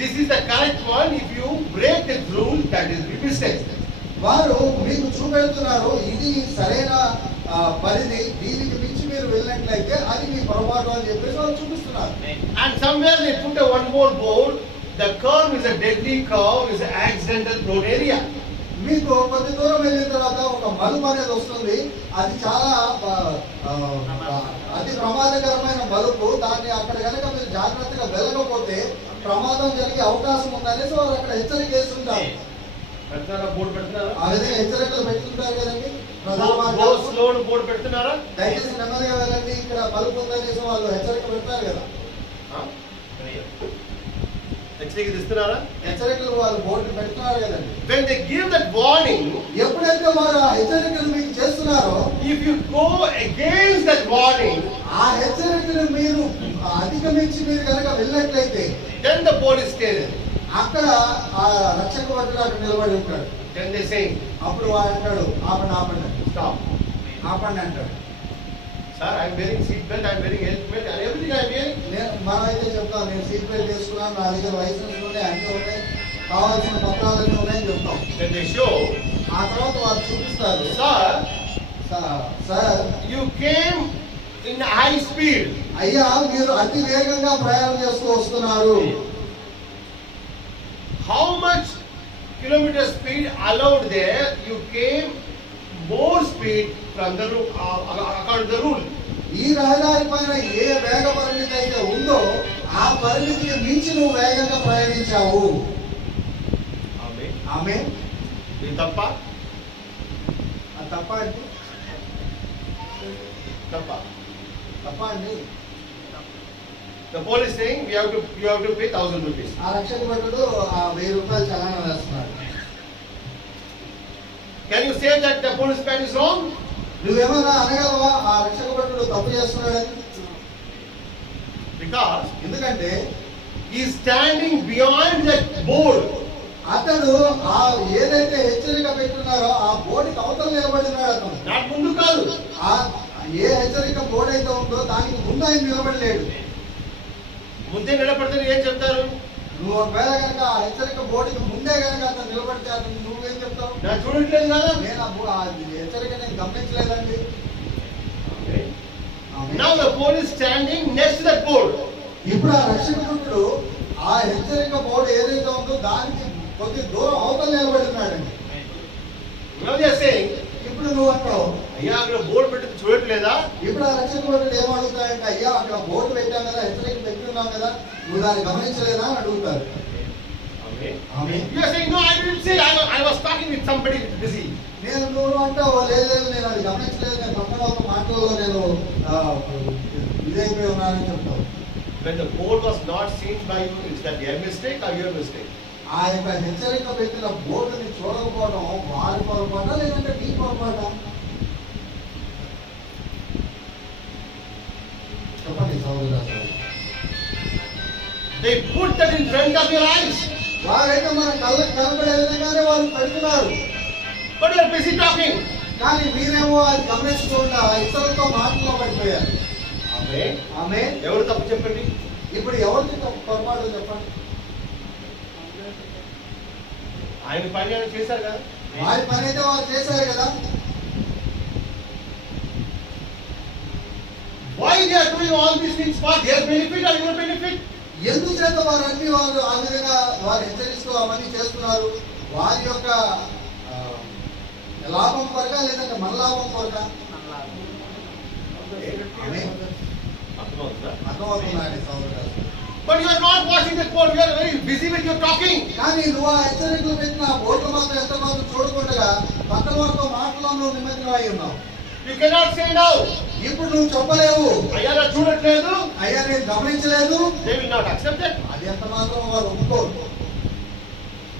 this is the correct one. If you break the rule, that is mistake. వారు మీకు చూపెడుతున్నారు ఇది సరైన పరిధి, దీనికి మించి మీరు వెళ్ళినట్లయితే అది మీ పొరపాటు అని చెప్పేసి వాళ్ళు చూపిస్తున్నారు. And somewhere they put a one more board. The curve is a deadly curve, is an accidental prone area. మీకు కొద్ది దూరం వెళ్ళిన తర్వాత ఒక మలుపు అనేది వస్తుంది, అది చాలా అతి ప్రమాదకరమైన మలుపు. దాన్ని అక్కడ కనుక మీరు జాగ్రత్తగా వెళ్ళకపోతే ప్రమాదం జరిగే అవకాశం ఉందనేసి వారు అక్కడ హెచ్చరిక చేస్తుంటారు. బోర్డు పెడుతున్నారా? ఆ విధంగా హెచ్చరికలు పెట్టుకుంటారు కదండి. స్లో బోర్డు పెడుతున్నారా? దయచేసి నెమ్మదిగా వెళ్ళండి, ఇక్కడ మలుపు ఉందనేసి వాళ్ళు హెచ్చరిక పెడతారు కదా. హెచ్చరిక ఇస్తున్నారా? హెచ్చరికలు వాళ్ళు బోర్డు పెడుతున్నారు కదండి. When they give that warning, ఎప్పుడైతే వారు ఆ హెచ్చరికలు మీకు చేస్తున్నారో, if you go against that warning, ఆ హెచ్చరికలు మీరు అధిగమించి మీరు కనుక వెళ్ళినట్లయితే then the board is there. అక్కడ ఆ రక్షక భటుడు అక్కడ నిలబడి ఉంటాడు. Then they say, అప్పుడు వాడు అంటాడు ఆపండి ఆపండి stop. ఆపండి అంటాడు. Sir, I am wearing seat belt, I am wearing helmet, and everything I am wearing. మనమైతే చెప్తాం నేను సీట్ బెల్ట్ వేసుకున్నాను, నా దగ్గర లైసెన్స్ ఉన్నాయి, అన్నీ ఉన్నాయి, కావాల్సిన పత్రాలన్నీ ఉన్నాయని చెప్తాం. Then they show, ఆ తర్వాత వారు చూపిస్తారు, sir you came in high speed. అయ్యా మీరు అతి వేగంగా ప్రయాణం చేస్తూ వస్తున్నారు. How much kilometer speed allowed there? You came more speed from the according to the rule. ఈ రహదారి పైన ఏ వేగ పరిమితి అయితే ఉందో ఆ పరిమితికి మించి నువ్వు వేగంగా ప్రయాణించావు. Amen. ఆమె ఇది తప్ప తప్ప అంటే తప్ప. తప్ప అండి. The police saying you have to pay 1,000 rupees. ఆ రక్షక భటుడు ఆ 1000 రూపాయలు చలానా వేస్తున్నాడు. Can you say that the policeman is wrong? నువ్వేమన్నా అనగలవా ఆ రక్షక భటుడు తప్పు చేస్తున్నాడని? Because ఎందుకంటే he is standing beyond that board. అతడు ఆ ఏదైతే హెచ్చరిక పెట్టున్నారో ఆ బోర్డుకి అవతల నిలబడినాడు. అతను Not ముందు కాదు. ఆ ఏ హెచ్చరిక బోర్డు అయితే ఉందో దానికి ముందు ఆయన నిలబడలేడు. ముందే నిలబడితే ఏం చెప్తారు? నువ్వు ఒకవేళ కనుక ఆ హెచ్చరిక బోర్డుకి ముందే కనుక అతను నిలబడితే అతను నువ్వేం చెప్తావు? నేను చూడట్లేదు కదా. నేను ఆ హెచ్చరిక నేను గమనించలేదండి. Now the police standing next to that board. ఇప్పుడు ఆ రక్షక భటుడు ఆ హెచ్చరిక బోర్డు ఏదైతే ఉందో దానికి కొద్ది దూరం అవతల నిలబడినాడండి. Now they are saying, ఇప్పుడు నువ్వు అంటావు, అయ్యా అక్కడ బోర్డు పెట్టి చూడట్లేదా? ఇప్పుడు ఆ రక్షక భటుడు ఏమడుగుతాడంటే, అయ్యా అక్కడ బోర్డు పెట్టాం కదా, హెచ్చరిక పెట్టుకున్నాం కదా, నువ్వు దాన్ని గమనించలేదా అని అడుగుతారు. ఆమేన్. You are saying, no, I didn't say. I was talking with somebody busy. నువ్వు అంటావు, లేదు నేను అది గమనించలేదు, నేను పక్కన ఒక మాటల్లో నేను ఇదైపోయి ఉన్నానని చెప్తావు. When the board was not seen by you, is that their mistake or your mistake? ఆ యొక్క హెచ్చరిక పెట్టిన బోర్డుని చూడకపోవడం వారి పొరపాట లేదంటే నీ పొరపాట? చెప్పండి సోదరులారా. They put that in front of your eyes. వారైతే మన కళ్ళకు కనపడే విధంగానే వాళ్ళు పెడుతున్నారు. But you are busy talking. కానీ మీరేమో అది గమనించకుండా ఇతరులతో మాటల్లో పడిపోయారు. ఆమె ఎవరు తప్పు చెప్పండి? ఇప్పుడు ఎవరికి పొరపాటు చెప్పండి? ఆయన పని ఆయన చేశారు కదా. వారి పని అయితే వారు చేశారు కదా. Why they are doing all these things for their benefit or your benefit? ఎందుచేత వారన్నీ వాళ్ళు ఆ విధంగా వారు హెచ్చరిస్తూ అవన్నీ చేస్తున్నారు? వారి యొక్క లాభం కొరక లేదంటే మన లాభం కొరక? అర్థమవుతుందండి సోదరులారా. But you are not watching the board. You are very busy with your talking. కానీ నువ్వు ఆ హెచ్చరికలు పెట్టిన బోర్డు మాత్రం ఎంత మాత్రం చూడకుండా పక్కన వారితో మాటలో నువ్వు నిమగ్నం అయి ఉన్నావు. You cannot say now. ఇప్పుడు నువ్వు చెప్పలేవు, అయ్యా నా చూడట్లేదు. అయ్యా నేను గమనించలేదు. They will not accept it. అది ఎంత మాత్రం వారు ఒప్పుకోరు.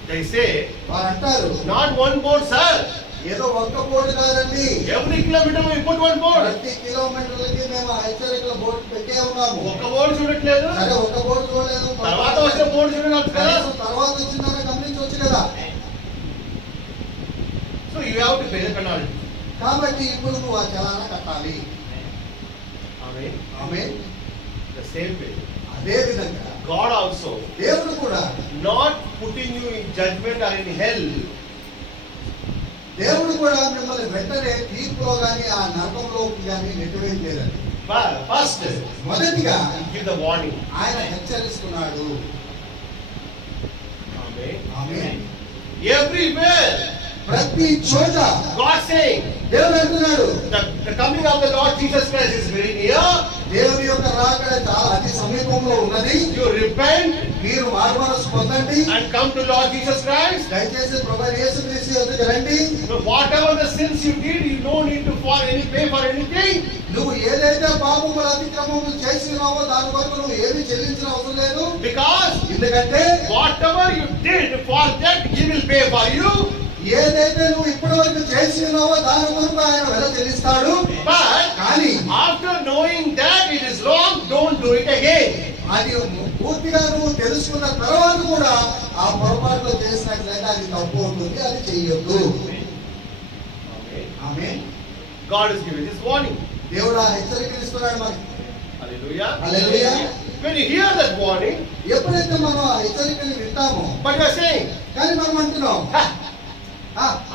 They say, వారు అంటారు, not one board, sir. ఏదో ఒక్క బోర్డు కాదండి, Every kilometer we put one board. ప్రతి కిలోమీటర్లకి మేము ఆ హెచ్చరికల బోర్డు పెట్టే ఉన్నాము. ఒక బోర్డు చూడట్లేదు. సరే ఒక్క బోర్డు చూడలేదు, తర్వాత వచ్చిన బోర్డు చూడవచ్చు కదా. కనీసం తర్వాత వచ్చిందని గమనించవచ్చు కదా. So you have to pay the penalty. కాబట్టి ఇప్పుడు నువ్వు ఆ చలానా కట్టాలి. Amen. Amen. The same way. అదే విధంగా God also దేవుడు కూడా not putting you in judgment or in hell. దేవుడు కూడా మిమ్మల్ని వెంటనే తీర్పులో కానీ ఆ నరకంలోకి కానీ నెట్టివేయలేదండి. But first, మొదటిగా give the warning. ఆయన హెచ్చరిస్తున్నాడు. Amen. ఆమేన్. Everywhere, ప్రతి చోట God saying, దేవుడు అంటున్నాడు, the coming of the Lord Jesus Christ is very near. దేవుని యొక్క రాకడ చాలా అతి సమీపంలో ఉన్నది. You repent మీరు మారుమనస్సు పొందండి, and come to Lord Jesus Christ. దయచేసి ప్రభువైన యేసుక్రీస్తు యొద్దకు రండి. So whatever the sins you did, you don't need to pay for anything. నువ్వు ఏదైతే పాపముల అతిక్రమములు చేసినావో దాని వరకు నువ్వు ఏమీ చెల్లించిన అవసరం లేదు. Because ఎందుకంటే whatever you did for that, He will pay for you. ఏదైతే నువ్వు ఇప్పటి వరకు చేసి ఉన్నావో దాని వరకు ఆయన వెల చెల్లిస్తాడు. But కానీ after knowing that it is wrong, don't do it again. అది పూర్తిగా నువ్వు తెలుసుకున్న తర్వాత కూడా ఆ పొరపాట్లు చేసినట్లయితే అది తప్పు అవుతుంది, అది చెయ్యొద్దు. ఆమేన్. God is giving this warning. దేవుడు ఆ హెచ్చరికలు ఇస్తున్నాడు మనకి. Hallelujah. Hallelujah. When you hear that warning, ఎప్పుడైతే మనం ఆ హెచ్చరికలు వింటామో, but you are saying, కానీ మనం అంటున్నాం,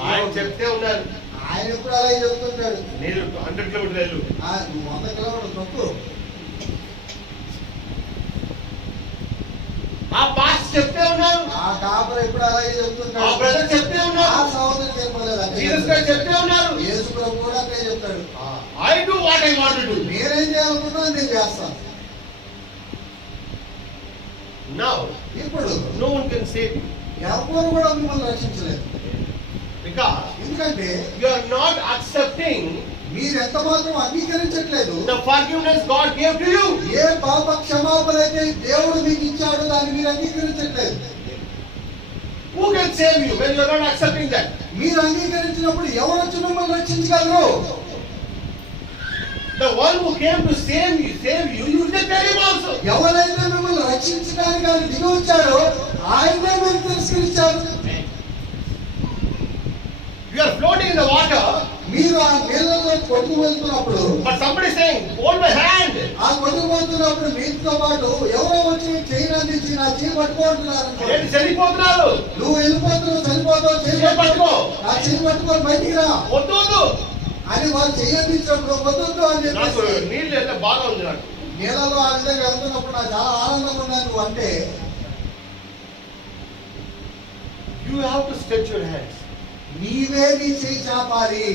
ఆయన చెప్తే ఉన్నారు, ఆయన ఎప్పుడు అలాగే చెప్తుంటాడు, నేను 100 కిలోమీటర్లు వెళ్ళు. నువ్వు 100 కిలోమీటర్లు తప్పు. ఆ పాస్ చెప్తే ఉన్నారు, ఆ కాపరి ఎప్పుడు అలాగే ఆ చెప్తుంటాడు. బ్రదర్ చెప్తే ఆ ఉన్నారు, సహోదరుడు చెప్పలేదు అక్కడ జీసస్ గారు చెప్తే ఉన్నారు, యేసు ప్రభు కూడా అక్కడే చెప్తాడు. I do what I want to do. నేనేం చేయాలనుకున్నా నేను చేస్తాను. నౌ ఇప్పుడు no one can save you ఎవరు కూడా మిమ్మల్ని రక్షించలేదు. because ఎందుకంటే you are not accepting మీరు ఎంత మాత్రం అంగీకరించట్లేదు. the forgiveness God gave to you. ఏ పాప క్షమాపణ అయితే దేవుడు మీకు ఇచ్చాడో దాన్ని మీరు అంగీకరించట్లేదు. Who can save you when you are not accepting that? మీరు అంగీకరించినప్పుడు ఎవరు వచ్చి మిమ్మల్ని రక్షించగలరు? The one who came to save you, you rejected him also. ఎవరైతే మిమ్మల్ని రక్షించడానికి ఆయన దిగి వచ్చాడో ఆయనే మీరు తిరస్కరించారు. You are floating in the water, మీరు ఆ నీళ్ళలో కొట్టుకు వెళ్తున్నప్పుడు, but somebody is saying, hold my hand. ఆ కొట్టుకు వెళ్తున్నప్పుడు మీతో పాటు ఎవరో వచ్చి చేయి అందించి నా చేయి పట్టుకుంటున్నారు. ఏంటి చనిపోతున్నారు? నువ్వు వెళ్ళిపోతున్నావు, చనిపోతావు, చేయి చేయి పట్టుకో. నా చేయి పట్టుకొని బయటికి రా వద్దు వద్దు. అని వాళ్ళు చేయి అందించినప్పుడు వద్దు అని నాకు చెప్పేసి నీళ్ళు ఎంత బాగా ఉంది నాకు. నీళ్ళలో ఆ విధంగా వెళ్తున్నప్పుడు నాకు చాలా ఆనందంగా ఉన్నాను నువ్వు అంటే, You have to stretch your hands. నీవే నీ చేయి చాపాలి.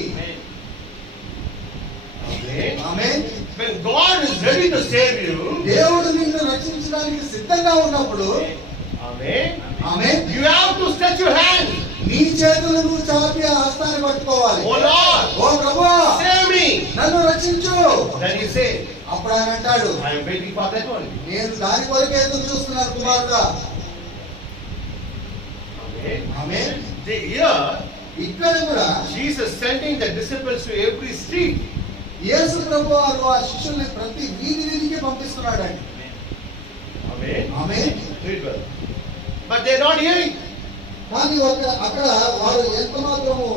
Amen. Amen. When God is ready to save you, దేవుడు నిన్ను రక్షించడానికి సిద్ధంగా ఉన్నప్పుడు, Amen, amen, you have to stretch your hands. నీ చేతులు నువ్వు చాపి ఆ హస్తాన్ని పట్టుకోవాలి. Oh Lord, ఓ ప్రభువా save me. నన్ను రక్షించు. Then you say, అప్పుడు ఆయన అంటాడు, I am waiting for that one. నేను దాని కొరకే ఎదురు చూస్తున్నాను కుమారుడా. Amen. ఆమేన్. Here, ఇక్కడ కూడా Jesus sending the disciples to every street. యేసు ప్రభు వారు ఆ శిష్యుల్ని ప్రతి వీధికి పంపిస్తున్నాడండి. Amen. Amen. Read well. But they are not hearing. కానీ అక్కడ వారు ఎంత మాత్రము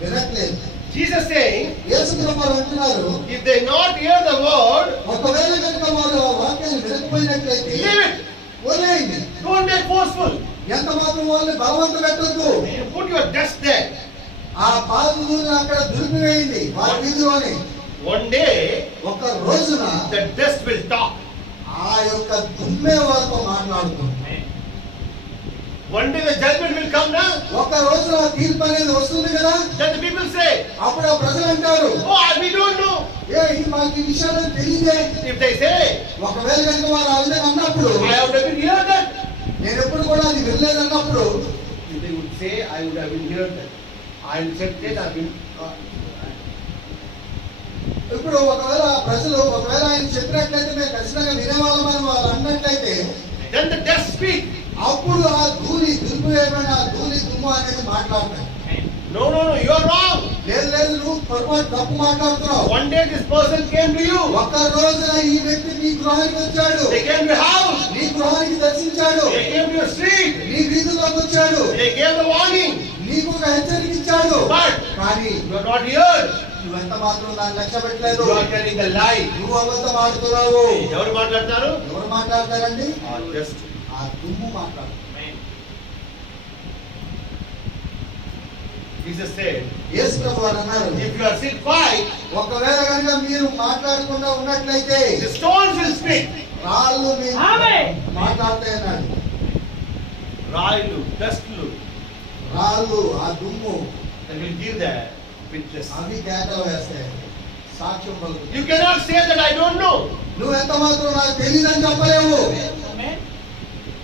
వినట్లేదు. Jesus saying, యేసు ప్రభు వారు అంటున్నారు, if they not hear the word, ఒకవేళ కనుక వారు ఆ వాక్యాన్ని వినకపోయినట్లయితే leave it. వదిలేయండి. Don't make forceful. ఎంత మాత్రం వాళ్ళని బలవంత పెట్టొద్దు. You put your dust there. ఆ పాదులను అక్కడ దులిపివేయండి వారి వీధిలోని. One day, ఒక రోజున the dust will talk. ఆ యొక్క దుమ్మే వారితో మాట్లాడుతుంది. One day the judgment will come now. ఒక రోజున తీర్పు అనేది వస్తుంది కదా. Then the people say, అప్పుడు ఆ ప్రజలు అంటారు, oh, we don't know. మాకు ఈ విషయాలు తెలియదే. If they say, ఒకవేళ కనుక వారు ఆ విధంగా అన్నప్పుడు, I have never heard that. నేను ఎప్పుడు కూడా అది వినలేదు అన్నప్పుడు, If they would say, I would have been heard that. I will check that. I will. ఇప్పుడు ఒకవేళ ప్రజలు ఒకవేళ ఆయన చెప్పినట్లయితే మేము ఖచ్చితంగా వినేవాళ్ళమని వాళ్ళు అన్నట్లయితే, Then the dust speak. అప్పుడు ఆ దులిపివేయబడిన ఆ దుమ్ము అనేది మాట్లాడతాయి. No, you are wrong. లేదు నువ్వు పొరపాటు తప్పు మాట్లాడుతున్నావు. One day this person came to you. ఒక రోజున ఈ వ్యక్తి నీ గృహానికి వచ్చాడు. They came to your house. నీ గృహానికి దర్శించాడు. They came to your street. నీ వీధిలోకి వచ్చాడు. They gave the warning. నీకు ఒక హెచ్చరిక ఇచ్చాడు. But కానీ you are not here. నువ్వెంత మాత్రం దాన్ని లక్ష్య పెట్టలేదు. You are telling the lie. నువ్వు అబద్ధం ఆడుతున్నావు. ఎవరు మాట్లాడతారు? ఎవరు మాట్లాడతారండి? Just. ఆ దుమ్ము మాట్లాడు. Jesus said, యేసు ప్రభు వారు అన్నారు, if you are still quiet, ఒకవేళ కనుక మీరు మాట్లాడకుండా ఉన్నట్లయితే the stones will speak. రాళ్ళు మీరు ఆమేన్. మాట్లాడతాయి అన్నాడు. రాళ్ళు, డస్ట్లు, రాళ్ళు ఆ దుమ్ము that will give the witness. అవి కేకలు వేస్తాయి, సాక్ష్యం పలుకుతాయి. You cannot say that I don't know. నువ్వు ఎంత మాత్రం నాకు తెలియదని చెప్పలేవు.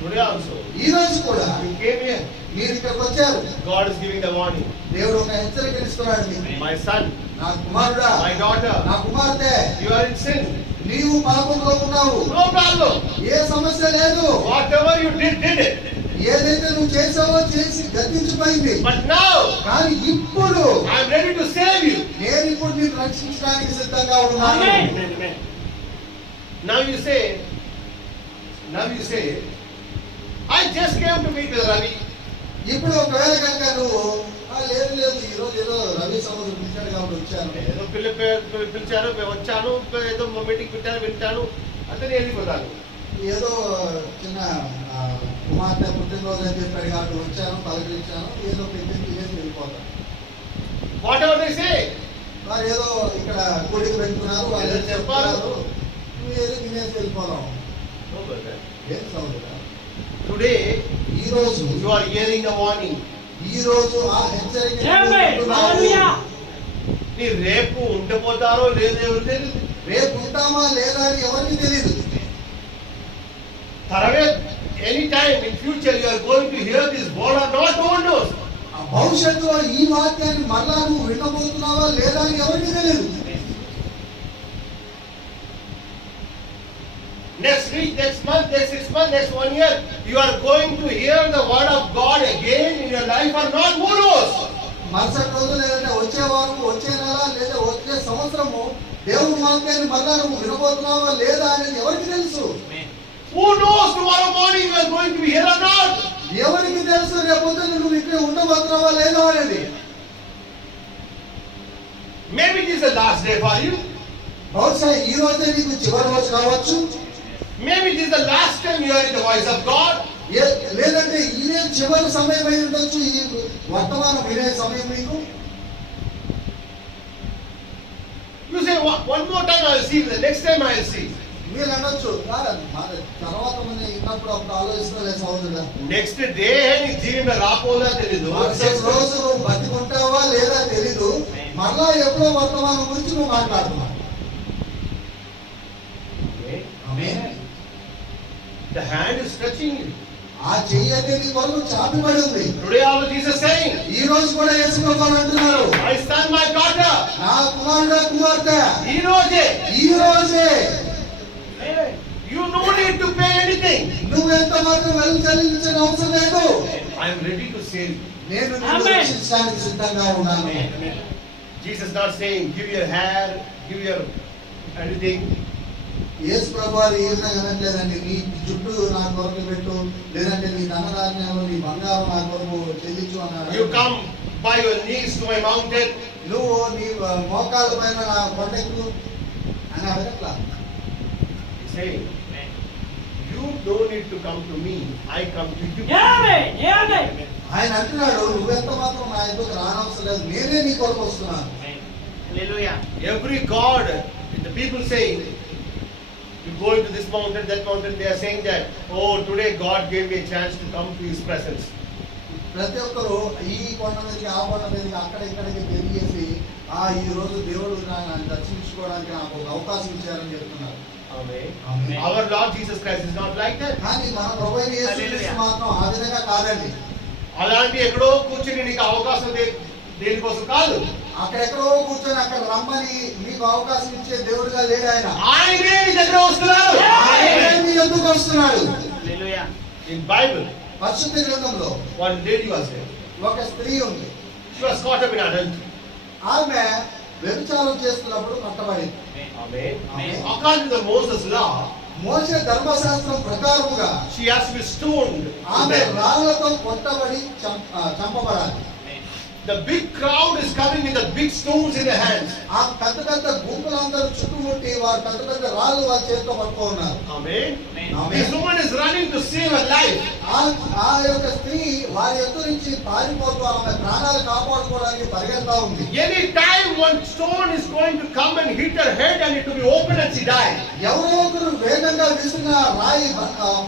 Today also, ఈ రోజు కూడా you came here. మీరు ఇక్కడికి వచ్చారు. God is giving the warning. దేవుడు ఒక హెచ్చరిక ఇస్తున్నాడు మీకు. My son, నా కుమారుడా, my daughter, నా కుమార్తె, you are in sin. నీవు పాపంలో ఉన్నావు. No problem. ఏ సమస్య లేదు. Whatever you did it. ఏదైతే నువ్వు చేసావో చేసి గతించిపోయింది. But now, కానీ ఇప్పుడు I am ready to save you. నేను ఇప్పుడు నిన్ను రక్షించడానికి సిద్ధంగా ఉన్నాను. Amen. Now you say, I just came to meet with Ravi. ఇప్పుడు ఒకవేళ కనుక నువ్వు లేదు ఈ రోజు ఏదో రవి సముద్రం పిలిచాడు కాబట్టి వచ్చాను. ఏదో పిలిచారు, వచ్చాను, ఏదో మీటింగ్ పెట్టాను, వింటాను అంటే నేను వెళ్ళిపోతాను. ఏదో చిన్న కుమార్తె పుట్టినరోజు అని చెప్పాడు కాబట్టి వచ్చాను, పలకరించాను, ఏదో పెట్టి తినేసి వెళ్ళిపోతాను. వాట్ ఎవర్ దే సే, వారు ఏదో ఇక్కడ కోడికి పెట్టుకున్నారు, వాళ్ళు ఏదో చెప్పారు, నువ్వు ఏదో తినేసి వెళ్ళిపోదాం. No brother. ఏం సౌండ్ Today, ఈ రోజు you are hearing the warning. ఈ రోజు ఆ హెచ్చరిక Amen. Hallelujah. నీ రేపు ఉండిపోతారో లేదో ఎవరు తెలియదు. రేపు ఉంటామా లేదా అని ఎవరికి తెలియదు. తర్వాత any time in future you are going to hear this word or not, no one knows. ఆ భవిష్యత్తులో ఈ వాక్యాన్ని మరలా నువ్వు వినబోతున్నావా లేదా అని ఎవరికి తెలియదు. Next week, next month, next 6 months, next 1 year, you are going to hear the word of God again in your life or not, who knows? మరుసటి రోజు లేదంటే వచ్చే వారం, వచ్చే నెల లేదా వచ్చే సంవత్సరము దేవుని వాక్యాన్ని మరలా నువ్వు వినబోతున్నావా లేదా అనేది ఎవరికి తెలుసు. Who knows tomorrow morning you are going to be here or not? ఎవరికి తెలుసు రేపు పొద్దున్న నువ్వు ఇక్కడ ఉండబోతున్నావా లేదా అనేది. Maybe it is the last day for you. బహుశా ఈ రోజే నీకు చివరి రోజు కావచ్చు. Maybe it is the last time you are in the voice of God. లేదంటే ఇదే చివరి సమయం అయి ఉండొచ్చు, ఈ వర్తమానం వినే సమయం నీకు. You say, one more time I will see, the next time I will see. మీరు అనొచ్చు, తర్వాత ఇన్నప్పుడు అప్పుడు ఆలోచిస్తలే సహోదరుడా. నెక్స్ట్ డే నీ జీవితం రాపోదా తెలీదు. మరుసటి రోజు నువ్వు బతికుంటావా లేదా తెలీదు. మరలా ఎప్పుడో వర్తమానం గురించి నువ్వు మాట్లాడుతున్నావు. The hand is touching you. ఆ చెయ్యి అయితే నీ కొరకు చాపిబడి ఉంది. Today also Jesus saying, ఈ రోజు కూడా యేసు ప్రభువు అంటున్నారు, my son, my daughter. నా కుమారుడా కుమార్తె ఈ రోజే. ఈ రోజే You no need to pay anything. నువ్వు ఎంత మాత్రం వెలు చెల్లించిన అవసరం లేదు. I am ready to save you. నేను నిన్ను రక్షించడానికి సిద్ధంగా ఉన్నాను. Jesus not saying, give your hair, give your anything. యేసు ప్రభువారు ఏ విధంగా అనట్లేదండి, నీ జుట్టు నా కొరకు పెట్టు, లేదంటే నీ ధనధాన్యాలు నీ బంగారం నా కొరకు చెల్లించు అన్నాడు. You come by your knees to my mountain. నువ్వు నీ మోకాళ్ళ పైన నా కొండెక్కు అన్నాడు. ఎట్లా Saying, you don't need to come to me, I come to you. Amen. Amen. ఆయన అంటున్నాడు, నువ్వెంత మాత్రం నా ఎదుగు రానవసరం లేదు, నేనే నీ కొరకు వస్తున్నాను. హల్లెలూయా. Every God, the people saying, you go into this mountain, that mountain, they are saying that, oh, today God gave me a chance to come to His presence. ప్రతి ఒక్కరు ఈ కొండ మీదకి ఆ కొండ మీదకి అక్కడ ఇక్కడికి తిరిగేసి ఈ రోజు దేవుడు నన్ను దర్శించుకోవడానికి నాకు ఒక అవకాశం ఇచ్చారని చెప్తున్నారు. Amen. Amen. Our Lord Jesus Christ is not like that. కానీ మన ప్రభువైన యేసు క్రీస్తు మాత్రం ఆ విధంగా కాదండి. అలాంటి ఎక్కడో కూర్చుని నీకు అవకాశం దేనికోసం కాదు. అక్కడెక్కడో కూర్చొని అక్కడ రమ్మని నీకు అవకాశం ఇచ్చే దేవుడుగా లేడు ఆయన. ఆయనే నీ దగ్గర వస్తున్నాడు. ఆయనే నీ ఎందుకు వస్తున్నాడు. హల్లెలూయా. In Bible, పరిశుద్ధ గ్రంథంలో one lady was there. ఒక స్త్రీ ఉంది. She was caught up in adultery. ఆమె వ్యభిచారం చేస్తున్నప్పుడు పట్టబడింది. Amen. Amen. According to the Moses law, మోషే ధర్మశాస్త్రం ప్రకారముగా she has to be stoned. ఆమె రాళ్లతో కొట్టబడి చంపబడాలి. The big crowd is coming with the big stones in their hands. ఆ పెద్ద పెద్ద గుంపులందరూ చుట్టుముట్టి వారు పెద్ద పెద్ద రాళ్ళు వారి చేతితో పట్టుకున్నారు. Amen. Amen. This woman is running to save her life. ఆ యొక్క స్త్రీ వారి ఎదురు నుంచి పారిపోతూ ఆమె ప్రాణాలు కాపాడుకోవడానికి పరిగెత్తా ఉంది. Any time one stone is going to come and hit her head and it will be open and she die. ఎవరో ఒకరు వేగంగా విసిరిన రాయి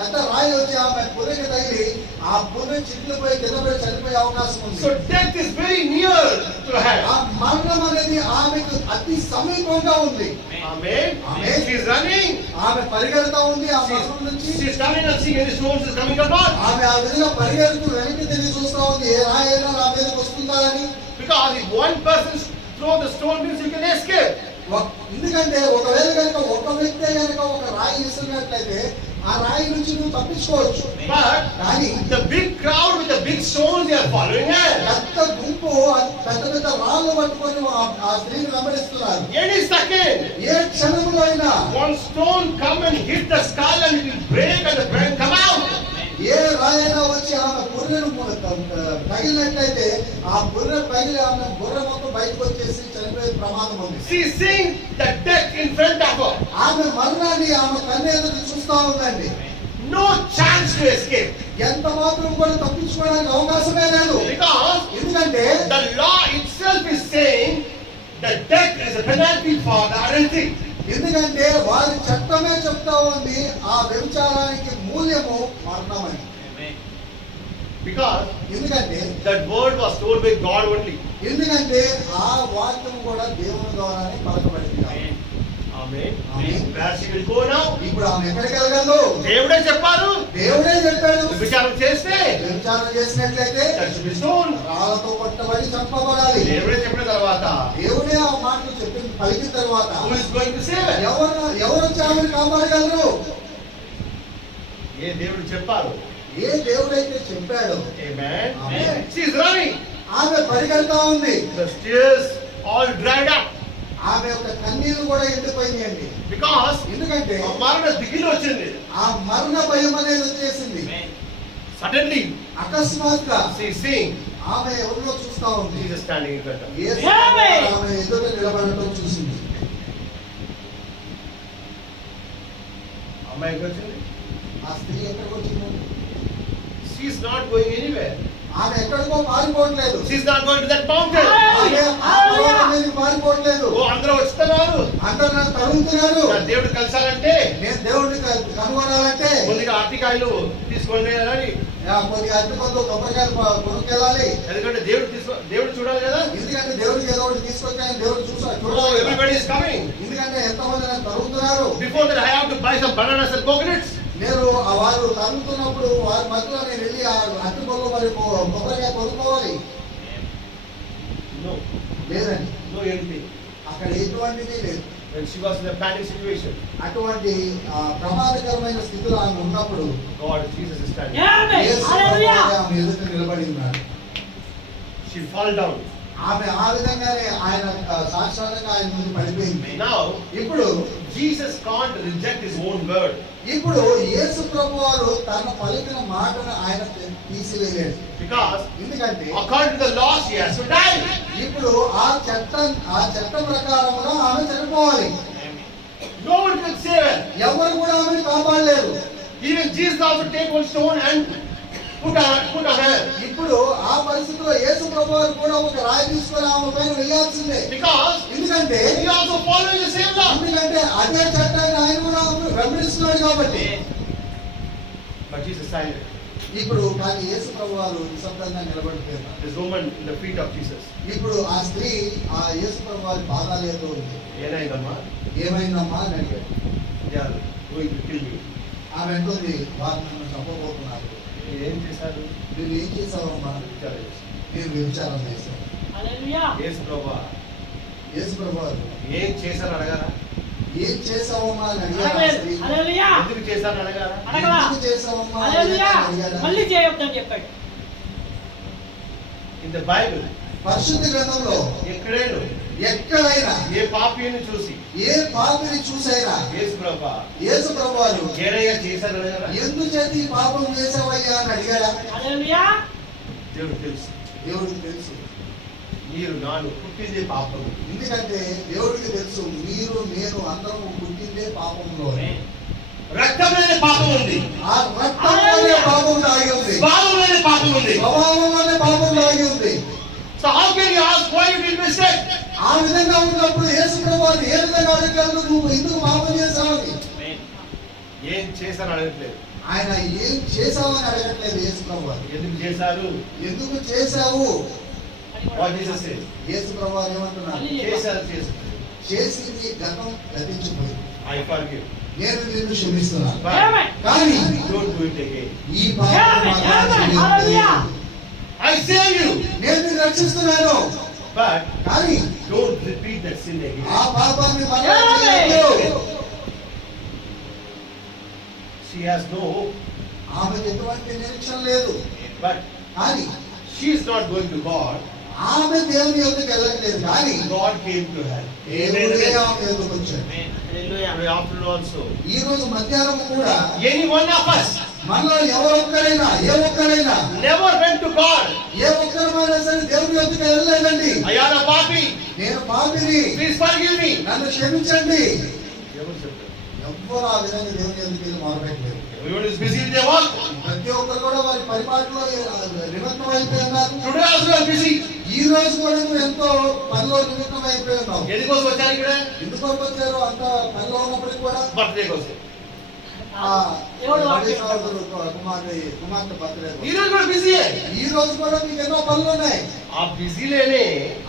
పెద్ద రాయి వచ్చి ఆమె పుర్రెకి తగిలి ఆ పుర్రె చిట్లిపోయి కింద పడి చనిపోయే అవకాశం ఉంది. So death is very near to her. ఆ మరణం అనేది ఆమెకు అతి సమీపంగా ఉంది. Amen. Amen. She is running. ఆమె పరిగెడతా ఉంది ఆ మరణం నుంచి. She is coming and seeing any stones is coming or not. ఆమె ఆ విధంగా పరిగెడుతూ వెనక్కి తిరిగి చూస్తా ఉంది, ఏ రాయైనా నా మీదకి వస్తుందా అని. Because if one person throw the stone means you can escape. ఎందుకంటే ఒకవేళ కనుక ఒక వ్యక్తే కనుక ఒక రాయి విసిరినట్లయితే ఆ రాయి నుంచి నువ్వు తప్పించుకోవచ్చు. But కానీ the big crowd with the big stones they are following her. పెద్ద గుంపు పెద్ద పెద్ద రాళ్ళు పట్టుకొని ఆ స్త్రీని వెంబడిస్తున్నారు. Any second, ఏ క్షణంలో అయినా one stone come and hit the skull and it will break and the brain come out. ఏ రాయైనా వచ్చి ఆమె బుర్రెను తగిలినట్లయితే ఆ బుర్రె పగిలి ఆమె బుర్ర మొత్తం బయటకు వచ్చేసి చనిపోయే ప్రమాదం ఉంది. She is seeing the death in front of her. ఆమె మరణాన్ని ఆమె కన్నెదురు చూస్తా ఉందండి. No chance to escape. ఎంత మాత్రం కూడా తప్పించుకోవడానికి అవకాశమే లేదు. Because ఎందుకంటే the law itself is saying that death is a penalty for the adultery. ఎందుకంటే వారి చట్టమే చెప్తా ఉంది ఆ వ్యభిచారానికి మూల్యము మరణమని. Because ఎందుకంటే that word was told by God only. ఎందుకంటే ఆ వాక్యం కూడా దేవుని ద్వారానే పలకబడింది. Amen. Amen. Where she will go now? ఇప్పుడు ఆమె ఎక్కడికి వెళ్ళగలదు? దేవుడే చెప్పారు. దేవుడే చెప్పాడు, విచారం చేస్తే వ్యభిచారం చేసినట్లయితే that should be stoned. రాళ్లతో కొట్టబడి చంపబడాలి. దేవుడే చెప్పిన తర్వాత దేవుడే ఆ మాటలు చెప్పిన పలికిన తర్వాత who is going to save her? ఎవరు వచ్చి ఆమెను కాపాడగలరు? ఏ దేవుడు చెప్పారు. ఏ దేవుడైతే చెప్పాడో. Amen. Amen. She is running. ఆమె పరిగెడతా ఉంది. The tears all dried up. ఆమె యొక్క కన్నీళ్లు కూడా ఎండిపోయినాయండి. Because ఎందుకంటే మరణ దిగిలి వచ్చింది. ఆ మరణ భయం అనేది వచ్చేసింది. Suddenly అకస్మాత్తుగా she is seeing ఆమె ఎవరిలో చూస్తా ఉంది? Jesus standing in front of her. యేసు ఆమె ఎదుట నిలబడటం చూసింది. అమ్మాయికి వచ్చింది. ఆ స్త్రీ ఎక్కడికి వచ్చింది? She is not going anywhere. ఆమె ఎక్కడికో పారిపోవట్లేదు. She is not going to that mountain. ఆమె ఆ పర్వతం మీదకి పారిపోవట్లేదు. ఓ అందరూ వస్తున్నారు. అందరూ నన్ను తరుగుతున్నారు. దేవుడు కలిసాలంటే నేను దేవుడిని కనుగొనాలంటే కొద్దిగా అరటికాయలు తీసుకొని వెళ్ళాలి. కొద్దిగా అరటిపండు కొబ్బరికాయలు కొనుక్కెళ్ళాలి. ఎందుకంటే దేవుడు చూడాలి కదా. ఎందుకంటే దేవుడికి ఏదో ఒకటి తీసుకొచ్చాయని దేవుడు చూడాలి. Everybody is coming. ఎందుకంటే ఎంతమంది నన్ను తరుగుతున్నారు. Before that I have to buy some bananas and coconuts. నేను వారు తరుగుతున్నప్పుడు వారి మధ్యలో నేను వెళ్ళి ఆ అరటిపండు మరి కొబ్బరికాయ కొనుక్కోవాలి. No. లేదండి. No anything. అక్కడ ఎటువంటిది లేదు. When she was in a panic situation, అటువంటి ప్రమాదకరమైన స్థితిలో ఆమె ఉన్నప్పుడు God, Jesus is standing. యేసు ప్రభువు ఆమె ఎదుట నిలబడి ఉన్నాడు. She fall down. ఆమె ఆ విధంగానే ఆయన సాక్షాత్తుగా ఆయన ముందు పడిపోయింది. Now, ఇప్పుడు Jesus can't reject his own word. ఇప్పుడు యేసు ప్రభువారు తన పలికిన మాటను ఆయన తీసివేయలేడు. Because ఎందుకంటే according to the law she has to die. ఇప్పుడు ఆ చట్టం ప్రకారముగా ఆమె చనిపోవాలి. No one can save her. ఎవరు కూడా ఆమెను కాపాడలేరు. Even Jesus also take one stone and put on her. ఇప్పుడు ఆ పరిస్థితిలో యేసు ప్రభువారు కూడా ఒక రాయి తీసుకొని ఆమె పైన వేయాల్సిందే. Because ఎందుకంటే he also following the same law. ఎందుకంటే అదే చట్టాన్ని ఆయన కూడా వెంబడిస్తున్నాడు కాబట్టి. But Jesus silent. ఇప్పుడు కానీ యేసు ప్రభువారు నిశ్శబ్దంగా నిలబడిపోయారు. This woman in the feet of Jesus. ఇప్పుడు ఆ స్త్రీ ఆ యేసు ప్రభువారి పాదాలతో ఉంది. ఏమైందమ్మా? ఏమైందమ్మా అని అడిగాడు. They are going to kill me. ఆమె అంటుంది వారు నన్ను చంపబోతున్నారు. ఏం చేశారు? నువ్వు ఏం చేసావమ్మా? నేను వ్యభిచారం చేశాను. యేసు ప్రభువా, యేసు ప్రభువారు ఏం చేశాను అడగారా? ఏం చేసావమ్మా అని అడిగారు. ఆ స్త్రీ. ఎందుకు చేశాను అడగారా? ఎందుకు చేసావమ్మా అని అడిగారు. మళ్ళీ చేయొద్దని చెప్పాడు. In the Bible, పరిశుద్ధ గ్రంథంలో ఎక్కడైనా ఏ పాపిని చూసి ఏ పాపిని చూసైనా యేసు ప్రభువా, యేసు ప్రభువారు ఏడయ్యా చేశాను అడగారా? ఎందుచేత ఈ పాపం చేసావయ్యా అని అడిగాడా? దేవుడు తెలుసు. దేవుడికి తెలుసు. మీరు నాను పుట్టింది పాపం. ఎందుకంటే దేవుడికి తెలుసు మీరు నేను అందరం పుట్టిందే పాపంలో. రక్తంలోనే పాపం ఉంది. ఆ రక్తంలోనే పాపం దాగి ఉంది. స్వభావంలోనే పాపం ఉంది. స్వభావంలోనే పాపం దాగి ఉంది. So how can you ask why you did mistake? ఆ విధంగా ఉన్నప్పుడు యేసు ప్రభువారు ఏ విధంగా అడగలరు నువ్వు ఎందుకు పాపం చేశావని? ఏం చేశాను అడగట్లేదు. ఆయన ఏం చేశావని అడగట్లేదు యేసు ప్రభువారు. ఎందుకు చేశారు? ఎందుకు చేశావు? What Jesus said. యేసు ప్రభువారు ఏమంటున్నారు? చేశారు. చేసింది గతం గతించిపోయింది. I forgive. నేను నిన్ను క్షమిస్తున్నాను. Amen. కానీ Don't do it again. ఈ పాపం Amen. Hallelujah. I save you. నేను నిన్ను రక్షిస్తున్నాను. But కానీ don't repeat that sin again. ఆ పాపాన్ని మరలా చేయొద్దు. She has no hope. ఆమెకు ఎటువంటి నిరీక్షణ లేదు. But కానీ she is not going to God. ఆమె దేవుని యొద్దకు వెళ్ళట్లేదు. కానీ God came to her. దేవుడే ఆమె యొద్దకు వచ్చాడు. Today afternoon also. ఈ రోజు మధ్యాహ్నం కూడా Any one of us మనలో ఎవరొక్కరైనా ఏ ఒక్కరైనా never went to God. ఏ ఒక్కరైనా సరే దేవుని యొద్దకు వెళ్ళలేదండి. I am a papi. నేను పాపిని, Please forgive me. నన్ను క్షమించండి. ఎవరు చెప్పారు? ఎవ్వరు ఆ విధంగా దేవుని యొద్దకు వెళ్ళి మొరపెట్టలేదు. Everyone is busy with their work. ప్రతి ఒక్కరు కూడా వారి పరిపాలనలో నిమగ్నం అయిపోయి ఉన్నారు. Today also I am busy. ఈ రోజు కూడా నువ్వు ఎంతో పనిలో నిమగ్నం అయిపోయి ఉన్నావు. ఎందుకోసం వచ్చారు ఇక్కడ? ఎందుకు వచ్చారు అంత పనిలో ఉన్నప్పటికీ కూడా? బర్త్డే కోసం. దేవుడు రవి వాక్యం సహోదరు కుమార్తె బర్త్డే. ఈ రోజు కూడా బిజీ. ఈ రోజు కూడా మీకు ఎన్నో పనులు ఉన్నాయి. ఆ బిజీలేనే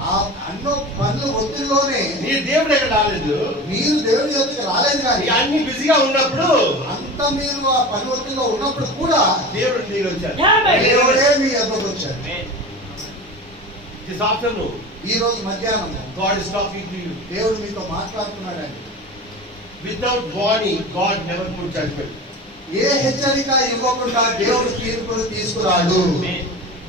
ఆ అన్నో పనులు ఒత్తిడిలోనే నీ దేవుడు ఎక్కడ రాలేదు. మీరు దేవుడి యొక్కకు రాలేదు కానీ అన్ని బిజీగా ఉన్నప్పుడు అంత మీరు ఆ పని ఒత్తిడిలో ఉన్నప్పుడు కూడా దేవుడు నీకు వచ్చాడు. దేవుడే మీ యొక్కకు వచ్చాడు. దిస్ ఆఫ్టర్నూన్ ఈ రోజు మధ్యాహ్నం God is talking to you. దేవుడు మీతో మాట్లాడుతున్నాడండి. Without warning, God never put judgment. ఏ హెచ్చరిక ఇవ్వకుండా దేవుడు తీర్పును తీసుకురాడు.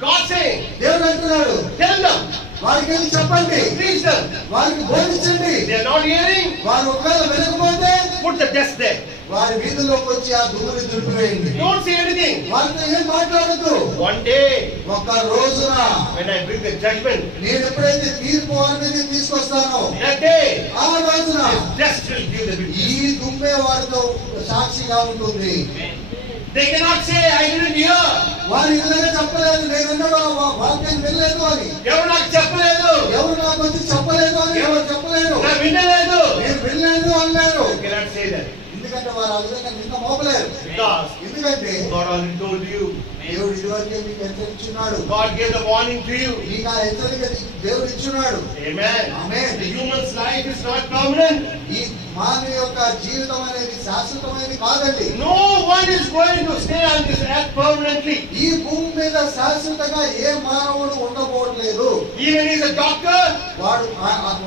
God saying, దేవుడు అంటున్నాడు, tell them, వారికి వెళ్ళి చెప్పండి, teach them. వారికి బోధించండి. They are not hearing, వారు ఒకవేళ వినకపోతే put the dust there. వారి వీధుల్లోకి వచ్చి ఆ దుమ్ముని దులిపివేయండి. Don't say anything. వారితో ఏం మాట్లాడద్దు. One day, ఒక రోజున when I bring the judgment, నేను ఎప్పుడైతే తీర్పు వారి మీద తీసుకొస్తానో that day, ఆ రోజున this dust will give the ఈ witness. దుమ్మే వారితో సాక్షిగా ఉంటుంది. They cannot say, I didn't hear. వారు ఈ విధంగా చెప్పలేదు, నేను విన్నాడు వాక్యాన్ని వినలేదు అని. ఎవరు నాకు చెప్పలేదు, ఎవరు నాకు వచ్చి చెప్పలేదు అని ఎవరు చెప్పలేరు. నా వినలేదు. నేను వినలేదు అన్నారు. You cannot say that. ఎందుకంటే వారు ఆ విధంగా నిన్న మోపలేరు. Because ఎందుకంటే God already told you. దేవుడు ఇదివరకే మీకు హెచ్చరించున్నాడు. God gave the warning to you. మీకు ఆ హెచ్చరిక దేవుడు ఇచ్చున్నాడు. Amen. Amen. The human's life is not permanent. ఈ మానవ యొక్క జీవితం అనేది శాశ్వతమైనది కాదండి. No one is going to stay on this earth permanently. ఈ భూమి మీద శాశ్వతంగా ఏ మానవుడు ఉండబోట్లేదు. Even he is a doctor, వాడు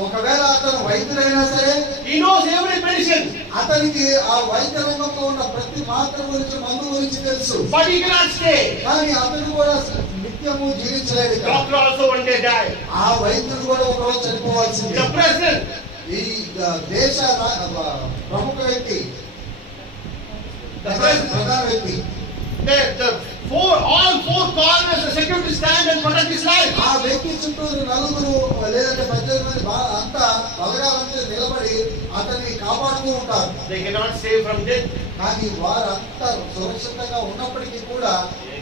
ఒకవేళ అతను వైద్యుడైనా సరే he knows every medicine, అతనికి ఆ వైద్య రంగంలో ఉన్న ప్రతి మాత్ర గురించి మందు గురించి తెలుసు. but he cannot stay. కానీ అతను కూడా నిత్యము జీవించలేదు. Doctor also one day die. ఆ వైద్యుడు కూడా ఒకరోజు చనిపోవాల్సిందే. The president, ఈ దేశ ప్రముఖ వ్యక్తి, ప్రధాన వ్యక్తి, all four corners the security stand and protect his life. ఆ వ్యక్తి చుట్టూరు నలుగురు లేదంటే 18 మంది అంతా బలగాలంతా నిలబడి అతన్ని కాపాడుతూ ఉంటారు. They cannot save from death. కానీ వారంతా సురక్షితంగా ఉన్నప్పటికీ కూడా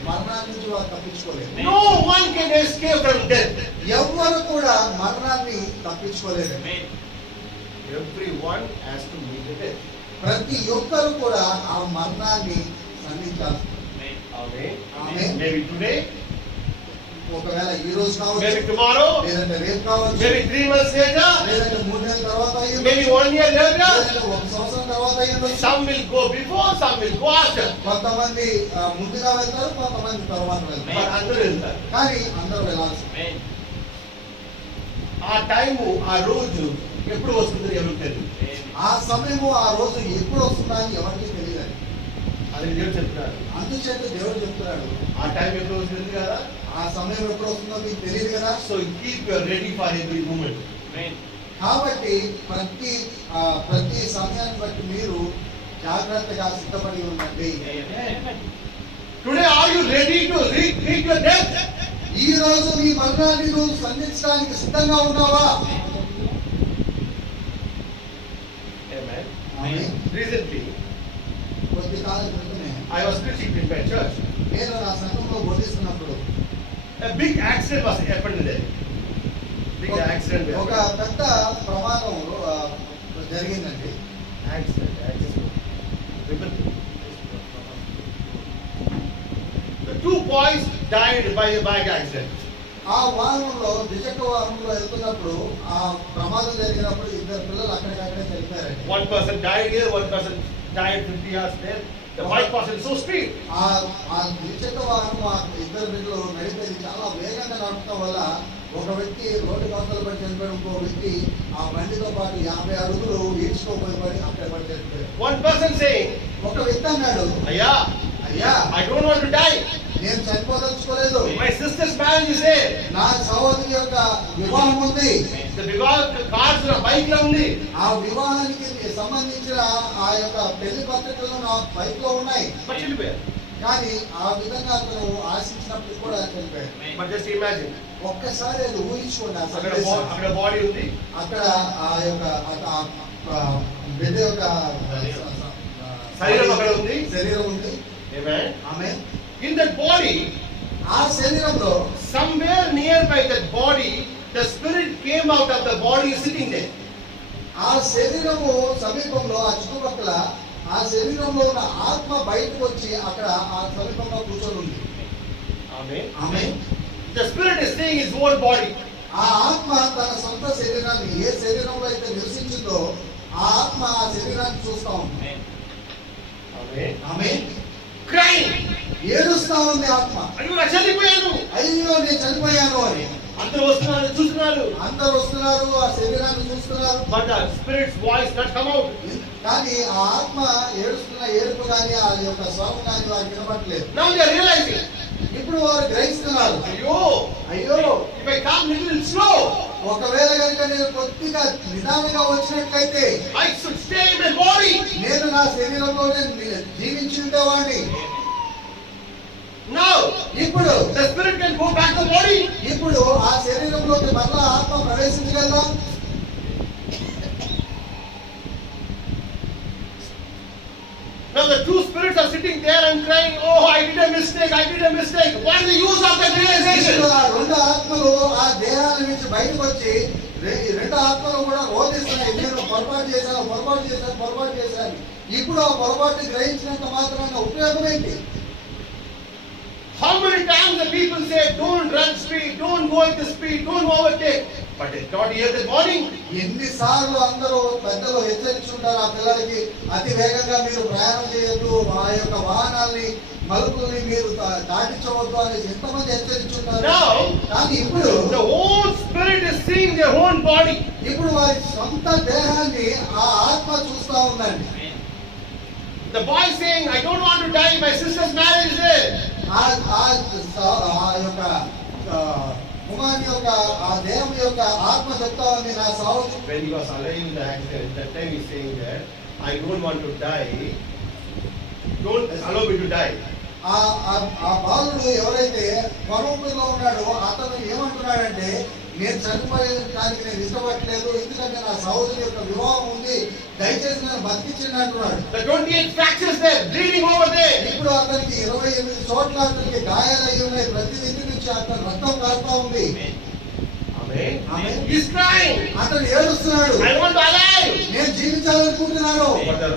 మరణాన్ని నుంచి వారు తప్పించుకోలేరు. No one can escape from death. ఎవ్వరు కూడా మరణాన్ని తప్పించుకోలేరు. Everyone has to meet the death. ప్రతి ఒక్కరు కూడా ఆ మరణాన్ని సన్నిహించాలి. Amen. Amen. Maybe today, ఒకవేళ ఈ రోజు కావచ్చు, maybe tomorrow, లేదంటే రేపు కావచ్చు, maybe 3 months later, లేదంటే 3 నెలల తర్వాత అయ్యి maybe 1 year later. లేదంటే 1 సంవత్సరం తర్వాత అయ్యి Some will go before, some will go after. కొంతమంది ముందుగా వెళ్తారు, కొంతమంది తర్వాత వెళ్తారు. But అందరూ వెళ్తారు. కానీ అందరూ వెళ్ళాల్సింది. ఆ టైము, ఆ రోజు ఎప్పుడు వస్తుందో ఎవరికి తెలియదు. ఆ సమయము ఆ రోజు ఎప్పుడు వస్తుందా అని ఎవరికి తెలియదు. అది దేవుడు చెప్తున్నాడు. అందుచేత దేవుడు చెప్తున్నాడు, ఆ టైం ఎప్పుడు వస్తుంది కదా. ఆ సమయం ఎప్పుడు వస్తుందో మీకు తెలియదు కదా. So keep your ready for every moment. కాబట్టి ప్రతి సమయాన్ని బట్టి మీరు జాగ్రత్తగా సిద్ధపడి ఉండండి. Today are you ready to meet your death? ఈ రోజు నీ మరణాన్ని నువ్వు సంధించడానికి సిద్ధంగా ఉన్నావా? Recently, కొద్ది కాలం క్రితమే I was preaching in my church. నేను నా సంఘంలో బోధిస్తున్నప్పుడు A big accident was happened there. Big accident. ఒక పెద్ద ప్రమాదం జరిగిందండి. Accident. The 2 boys died by a bike accident. ఆ వాహనంలో ద్విచక్ర వాహనంలో వెళ్తున్నప్పుడు ఆ ప్రమాదం జరిగినప్పుడు 2 పిల్లలు అక్కడికక్కడే చనిపోయారండి. 1 person died here, 1 person died 50 yards there. The bike was in so speed. ఆ ద్విచక్ర వాహనం ఆ 2 బిడ్డలు నడిపేది చాలా వేగంగా నడపడం వల్ల ఒక వ్యక్తి రోడ్డు అవతల పడి చనిపోయాడు, ఇంకో వ్యక్తి ఆ బండితో పాటు 50 అడుగులు ఈడ్చుకోపోయి అక్కడ పడి చనిపోయాడు. 1 person saying, ఒక వ్యక్తి అన్నాడు, అయ్యా, I don't want to die. నేను చనిపోదలుచుకోలేదు. My sister's marriage is there. నా సహోదరి యొక్క వివాహం ఉంది. The వివాహ కార్డ్స్ నా బైక్ లో ఉంది. ఆ వివాహానికి సంబంధించిన ఆ యొక్క పెళ్లి పత్రికలు నా బైక్ లో ఉన్నాయి. But చనిపోయారు. కానీ ఆ విధంగా అతను ఆశించినప్పుడు కూడా చనిపోయాడు. But just imagine. ఒక్కసారి అది ఊహించుకోండి. అక్కడ బాడీ ఉంది. అక్కడ ఆ యొక్క బిడ్డ యొక్క శరీరం అక్కడ ఉంది. శరీరం ఉంది. Amen. Amen. In that body, ఆ శరీరంలో somewhere nearby that body, the spirit came out of the body sitting there. ఆ శరీరము సమీపంలో ఆ చుట్టుపక్కల ఆ శరీరంలో ఉన్న ఆత్మ బయటకు వచ్చి అక్కడ ఆ సమీపంగా కూర్చొని ఉంది. Amen. Amen. The spirit is seeing his own body. ఆ ఆత్మ తన సొంత శరీరాన్ని ఏ శరీరంలో అయితే నివసించిందో ఆ ఆత్మ ఆ శరీరాన్ని చూస్తా ఉంది. Amen. ఆమేన్. Crying. ఏడుస్తా ఉంది ఆత్మ. అయ్యో నా చనిపోయాను. అయ్యో నేను చనిపోయాను అని. అందరూ వస్తున్నారు చూస్తున్నారు. అందరూ వస్తున్నారు ఆ శరీరాన్ని చూస్తున్నారు. But the spirit's voice not come out. కానీ ఆ ఆత్మ ఏడుస్తున్న ఏడుపు కానీ ఆ యొక్క స్వరం కానీ వారికి వినపడలేదు. Now they are realizing. ఇప్పుడు వారు గ్రహిస్తున్నారు. అయ్యో అయ్యో if I come little slow, ఒకవేళ కనుక నేను కొద్దిగా నిదానంగా వచ్చినట్లయితే I should stay in my body. నేను నా శరీరంలోనే జీవించి ఉండేవాడిని. Now ఇప్పుడు the spirit can go back to the body. ఇప్పుడు ఆ శరీరంలోకి మరలా ఆత్మ ప్రవేశించగలదా? Now the two spirits are sitting there and crying, oh, I did a mistake, I did a mistake. What is the use of that realization? ఇప్పుడు ఆ రెండు ఆత్మలు ఆ దేహాల నుంచి బయటకు వచ్చి రెండు ఆత్మలు కూడా రోధిస్తున్నాయి. నేను పొరపాటు చేశాను. ఇప్పుడు ఆ పొరపాటు గ్రహించినంత మాత్రాన ఉపయోగం ఏంటి? How many times the people say, don't run speed, don't go at the speed, don't overtake. But they not hear the warning. ఎన్నిసార్లు అందరూ పెద్దలు హెచ్చరించుంటారు ఆ పిల్లలకి, అతి వేగంగా మీరు ప్రయాణం చేయొద్దు, ఆ యొక్క వాహనాల్ని మలుపుల్ని మీరు దాటించవద్దు అనేసి ఎంతమంది హెచ్చరించుంటారు. Now, కానీ ఇప్పుడు the whole spirit is seeing their own body. ఇప్పుడు వారి సొంత దేహాన్ని ఆ ఆత్మ చూస్తా ఉందండి. The boy saying, I don't want to die, my sister's marriage is there. ఆ యొక్క కుమారుని యొక్క ఆ దేహం యొక్క ఆత్మ చెప్తా ఉంది నా సావు. When he was alive in the accident, that time he's saying that, I don't want to die, don't allow me to die. ఆ బాలుడు ఎవరైతే పరమపురిలో ఉన్నాడో అతను ఏమంటున్నాడంటే, నేను చనిపోయేదానికి నేను ఇష్టపడలేదు, ఎందుకంటే నా సహోదరి యొక్క వివాహం ఉంది, దయచేసి నన్ను బతికించండి అంటున్నాడు. The 28 fractures there, bleeding over there. ఇప్పుడు అతనికి 28 చోట్ల అతనికి గాయాలయ్యి ఉన్నాయి, ప్రతి ఇంటి నుంచి అతను రక్తం కారుతా ఉంది. Amen. Amen. He's crying. అతను ఏడుస్తున్నాడు, I want to alive. నేను జీవించాలనుకుంటున్నాను. But the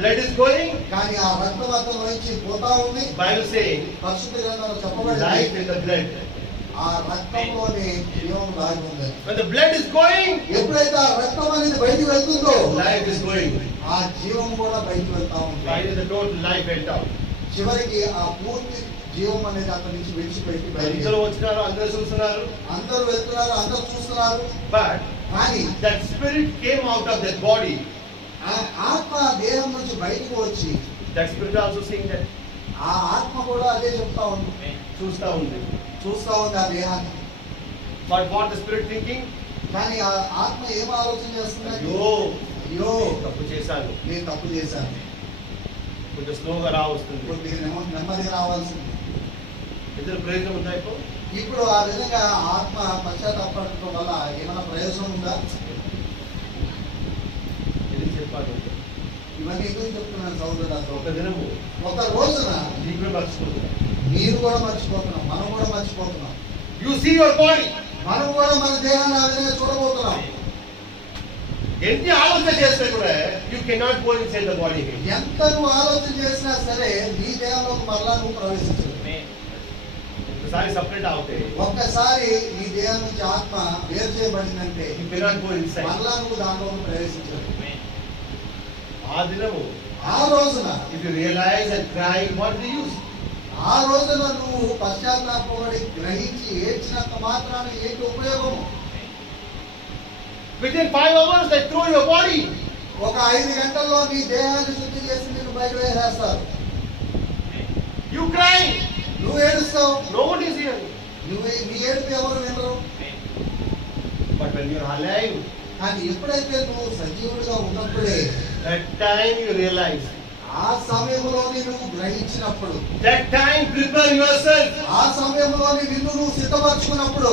blood is going. కానీ ఆ రక్తం అతను నుంచి పోతా ఉంది. Bible saying, పరిశుద్ధ గ్రంథంలో చెప్పబడింది, life in the blood. ఆ రక్తంలోని జీవం దాగి ఉంది. When the blood is going, ఎప్పుడైతే ఆ రక్తం అనేది బయటికి వెళ్తుందో life is going. ఆ జీవం కూడా బయటికి వెళ్తా ఉంది. Finally, the total life went out. చివరికి ఆ పూర్తి జీవం అనేది అక్కడి నుంచి విడిచిపెట్టి అందరూ వచ్చినారు, అందరూ చూస్తున్నారు. అందరూ వెళ్తున్నారు, అందరూ చూస్తున్నారు. But కానీ that spirit came out of that body. ఆ ఆత్మ దేహం నుంచి బయటకు వచ్చి That spirit also saying that, ఆ ఆత్మ కూడా అదే చెప్తా ఉంది, చూస్తా ఉంది. చూస్తా ఉంది ఆ దేహాన్ని. But what the spirit thinking? కానీ ఆ ఆత్మ ఏం ఆలోచన చేస్తుంది? అయ్యో అయ్యో తప్పు చేశాను, నేను తప్పు చేశాను, కొంచెం స్లోగా రా వస్తుంది. కొద్దిగా నెమ్మదిగా రావాల్సింది. ఇద్దరు ప్రయోజనం ఉందా ఇప్పుడు? ఇప్పుడు ఆ విధంగా ఆత్మ పశ్చాత్తాపడటం వల్ల ఏమైనా ప్రయోజనం ఉందా? ఇది చెప్పాలి. ఇవన్నీ ఎందుకు చెప్తున్నాను సోదరుడా? ఒక దినము ఒక రోజున నీకు మర్చిపోతున్నా. మీరు కూడా మర్చిపోతున్నాం, మనం కూడా మర్చిపోతున్నాం. You see your body. మనం కూడా మన దేహాన్ని ఆ విధంగా చూడబోతున్నాం. ఎన్ని ఆలోచన చేస్తే కూడా you cannot go inside the body again. ఎంత నువ్వు ఆలోచన చేసినా సరే నీ దేహంలోకి మరలా నువ్వు ప్రవేశించదు. ఒకసారి సపరేట్ అవుతే ఒక్కసారి నీ దేహం నుంచి ఆత్మ వేరు చేయబడిందంటే you cannot go inside. మరలా నువ్వు దాంట్లోకి ప్రవేశించదు. ఆ దినము ఆ రోజున if you realize and cry, what is the use? ఆ రోజున నువ్వు పశ్చాత్తాపడి గ్రహించి ఏడ్చినంత మాత్రాన ఏంటి ఉపయోగం? Within 5 hours they throw your body. ఒక 5 గంటల్లో నీ దేహాన్ని శుద్ధి చేసి నిన్ను బయట వేసేస్తారు. You cry. నువ్వు ఏడుస్తావు, No one is here. నీ ఏడుపు ఎవరు వినరు. But when you are alive, కానీ ఎప్పుడైతే నువ్వు సజీవుడిగా ఉన్నప్పుడే that time you realize. ఆ సమయంలోని నువ్వు గ్రహించినప్పుడు, That time prepare yourself. ఆ సమయంలోని నిన్ను నువ్వు సిద్ధపరచుకున్నప్పుడు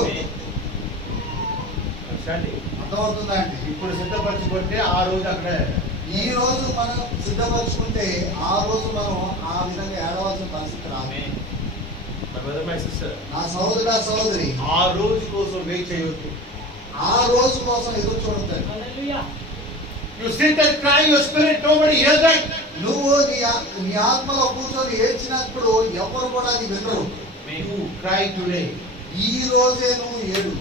Understanding? అర్థమవుతుందా అండి? ఇప్పుడు సిద్ధపరచుకుంటే ఆ రోజు అక్కడ ఈ రోజు మనం సిద్ధపరచుకుంటే ఆ రోజు మనం ఆ విధంగా ఏడవలసిన పరిస్థితి రాదు. My brother, my sister, నా సహోదరా సహోదరి, ఆ రోజు కోసం వెయిట్ చేయొద్దు. ఆ రోజు కోసం ఎదురు చూడద్దు. హల్లెలూయా. You sit and cry your spirit, nobody hears that. నువ్వు నీ ఆత్మలో కూర్చొని ఏడ్చినప్పుడు ఎవరు కూడా అది వినరు. You cry today. ఈ రోజే నువ్వు ఏడు.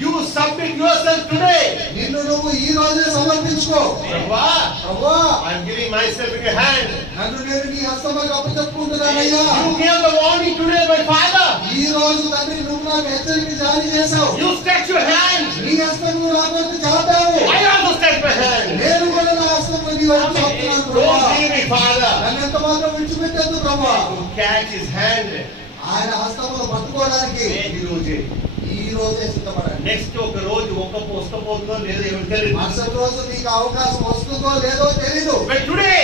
You submit yourself today. నిన్ను నువ్వు ఈ రోజే సమర్పించుకో. ప్రభువా, ప్రభువా, I am giving myself in your hand. నన్ను నేను నీ హస్తములకు అప్పచెప్పుకుంటున్నానయ్యా. You gave the warning today, my Father. ఈ రోజు తండ్రి నువ్వు నాకు హెచ్చరిక జారీ చేశావు. You stretch your hand. నీ హస్తమును నా వైపు చాపావు. I also stretch my hand. నేను కూడా నా హస్తమును నీ వైపు చాపుతున్నాను ప్రభువా. Don't leave me, Father. నన్ను ఎంత మాత్రం విడిచిపెట్టద్దు ప్రభువా. To catch his hand. ఆయన హస్తమును పట్టుకోవడానికి ఈ రోజే సిద్ధపడండి. నెక్స్ట్ ఒక రోజు వస్తపోతుందో లేదో ఎవరు తెలియదు. మరుసటి రోజు నీకు అవకాశం వస్తుందో లేదో తెలీదు. But today,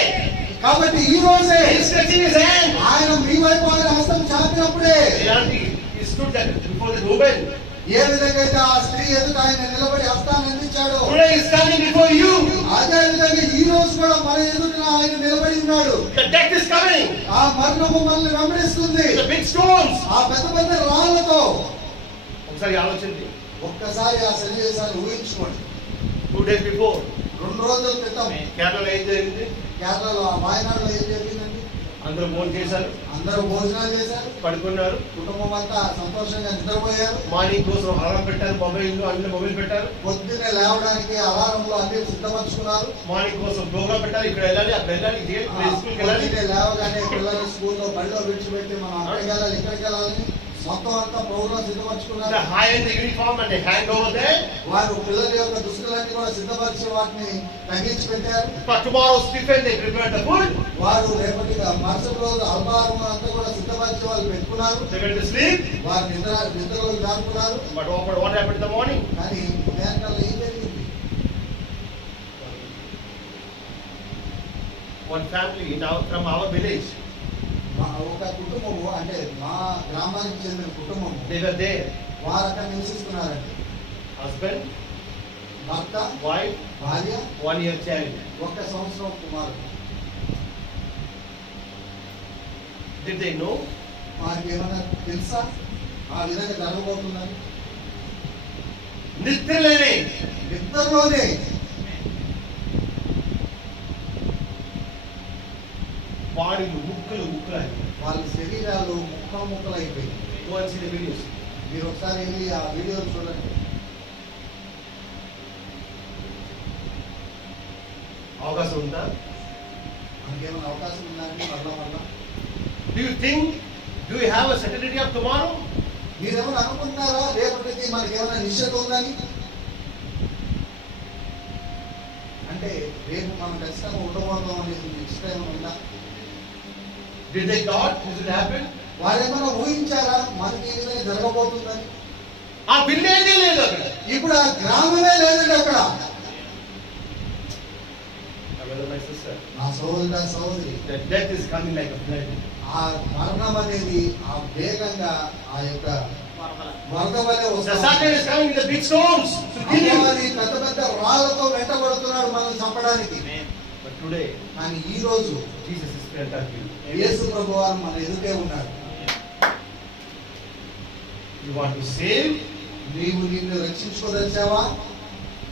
కాబట్టి ఈ రోజే he is stretching his hand. ఆయన మీ వైపు ఆయన హస్తం చాపినప్పుడే He stood there before the woman. ఏ విధంగా అయితే ఆ స్త్రీ ఎదుట ఆయన నిలబడి హస్తాన్ని అందించాడు, Today he is standing before you. అదే విధంగా ఈ రోజు కూడా మన ఎదుట ఆయన నిలబడి ఉన్నాడు. The death is coming. ఆ మరణము మనల్ని వెంబడిస్తుంది. The big stones. ఆ పెద్ద పెద్ద రాళ్లతో. ఒకసారి ఆలోచించండి. ఒక్కసారి ఆ సన్నివేశాన్ని ఊహించుకోండి. 2 days before, 2 రోజుల క్రితం కేరళలో ఏం జరిగింది? కేరళలో వాయనాడులో ఏం జరిగిందండి? అందరూ భోజనం చేశారు, అందరూ భోజనాలు చేశారు, పడుకున్నారు. కుటుంబం అంతా సంతోషంగా నిద్రపోయారు. మార్నింగ్ కోసం అలారం పెట్టారు, అన్ని మొబైల్ పెట్టారు. పొద్దున్నే లేవడానికి అలారంలో అన్ని సిద్ధపరచుకున్నారు. మార్నింగ్ కోసం ప్రోగ్రామ్ పెట్టారు, ఇక్కడ వెళ్ళాలి అక్కడ వెళ్ళాలి, స్కూల్కి వెళ్ళాలి. పొద్దున్నే లేవగానే పిల్లలు స్కూల్లో బడిలో విడిచిపెట్టి మనం అక్కడికి వెళ్ళాలి ఇక్కడికి వెళ్ళాలని మొత్తం అంతా programme సిద్ధపరచుకున్నారు. The high end uniform and they hand over there. వారు పిల్లల యొక్క దుస్తులన్నీ కూడా సిద్ధపరిచి వాటిని తగ్గించి పెట్టారు. For tomorrow's tiffin they prepared the food. వారు రేపటి మరుసటి రోజు అల్పాహారం అంతా కూడా సిద్ధపరిచి వాళ్ళు పెట్టుకున్నారు. They went to sleep. వారు నిద్రలో జారుకున్నారు. But what happened in the morning? కానీ ఉదయాన్నే ఏం జరిగింది? One family from our village, ఒక కుటుంబము, అంటే మా గ్రామానికి చెందిన కుటుంబము, they were there. వారు అక్కడ నివసిస్తున్నారండి. Husband, భర్త, wife, భార్య, 1 year child. 1 సంవత్సరం కుమారుడు. Did they know? వారికి ఏమైనా తెలుసా ఆ విధంగా జరగబోతుందని? నిద్రలేని నిద్రలోనే బాడీలు ముక్కలు వాళ్ళ శరీరాలు ముక్కలు అయిపోయింది. Go and see the videos. మీరు ఒకసారి వెళ్ళి ఆ వీడియోలు చూడండి. అవకాశం ఉందా? మనకేమైనా అవకాశం ఉందండి? మళ్ళా Do you think, do you have a certainty of tomorrow? మీరేమైనా అనుకుంటున్నారా రేపటికి మనకేమైనా నిశ్చయిత ఉందని? అంటే రేపు మనం ఖచ్చితంగా ఉండబోతాం అనేది నిశ్చయం ఉందా? Did they thought this will happen? వారేమైనా ఊహించారా మనకి ఈ విధంగా జరగబోతుందని? ఆ విలేజే లేదు అక్కడ. ఇప్పుడు ఆ గ్రామమే లేదండి అక్కడ. My sister, నా సహోదరి, the death is coming like a flood. ఆ మరణం అనేది ఆ వేగంగా ఆ యొక్క వరద వలె The వస్తుంది. Satan is coming with the big storms to kill you. అపవాది పెద్ద పెద్ద రాళ్లతో వెంటబడుతున్నాడు మనల్ని చంపడానికి. But today, కానీ ఈ రోజు Jesus is front of you. యేసు ప్రభువారు మన ఎదుటే ఉన్నాడు. You want to save? నీవు నిన్ను రక్షించుకోదలిచావా?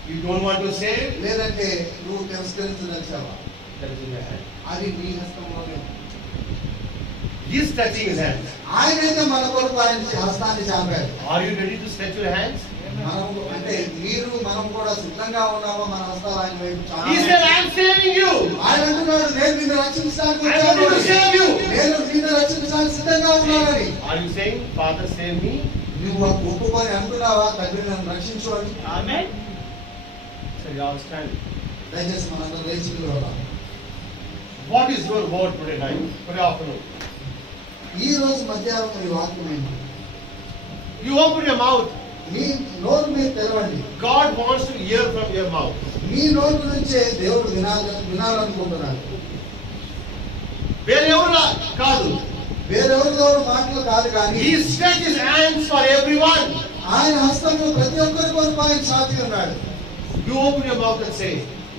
You don't want to save? లేదంటే నువ్వు తిరస్కరించదలిచావా? That is in your hand. అది నీ హస్తంలోనే ఉంది. He is touching his hands. ఆయనైతే మన కొరకు ఆయన హస్తాన్ని చాపాడు. Are you ready to stretch your hands? మనం అంటే మనం కూడా సిద్ధంగా ఉన్నామా మన హస్తాలు ఆయన వైపు He said, చాపాలి? I am saving you. ఆయన అంటున్నాడు నేను నిన్ను రక్షించడానికి I am ready to వచ్చాను. save you. నేను నిన్ను రక్షించడానికి సిద్ధంగా ఉన్నానని. Are you saying, Father, save me? నువ్వు ఒప్పుకొని అంటున్నావా తండ్రి నన్ను రక్షించు అని? ఆమేన్. So you all stand. దయచేసి మనందరం లేచి నిలబడదాం. What is your word today night? Today afternoon. ఈ రోజు మధ్యాహ్నం మీ వాక్యం ఏంటి? You open your mouth. మీ నోరు మీరు తెరవండి. God wants to hear from your mouth. మీ నోరు నుంచే దేవుడు వినాలనుకుంటున్నాడు. వేరెవరు కాదు. వేరెవరితో మాటలు కాదు కానీ He stretched his hands for everyone. ఆయన హస్తము ప్రతి ఒక్కరి కొరకు ఆయన సాటి ఉన్నాడు. You open your mouth and say,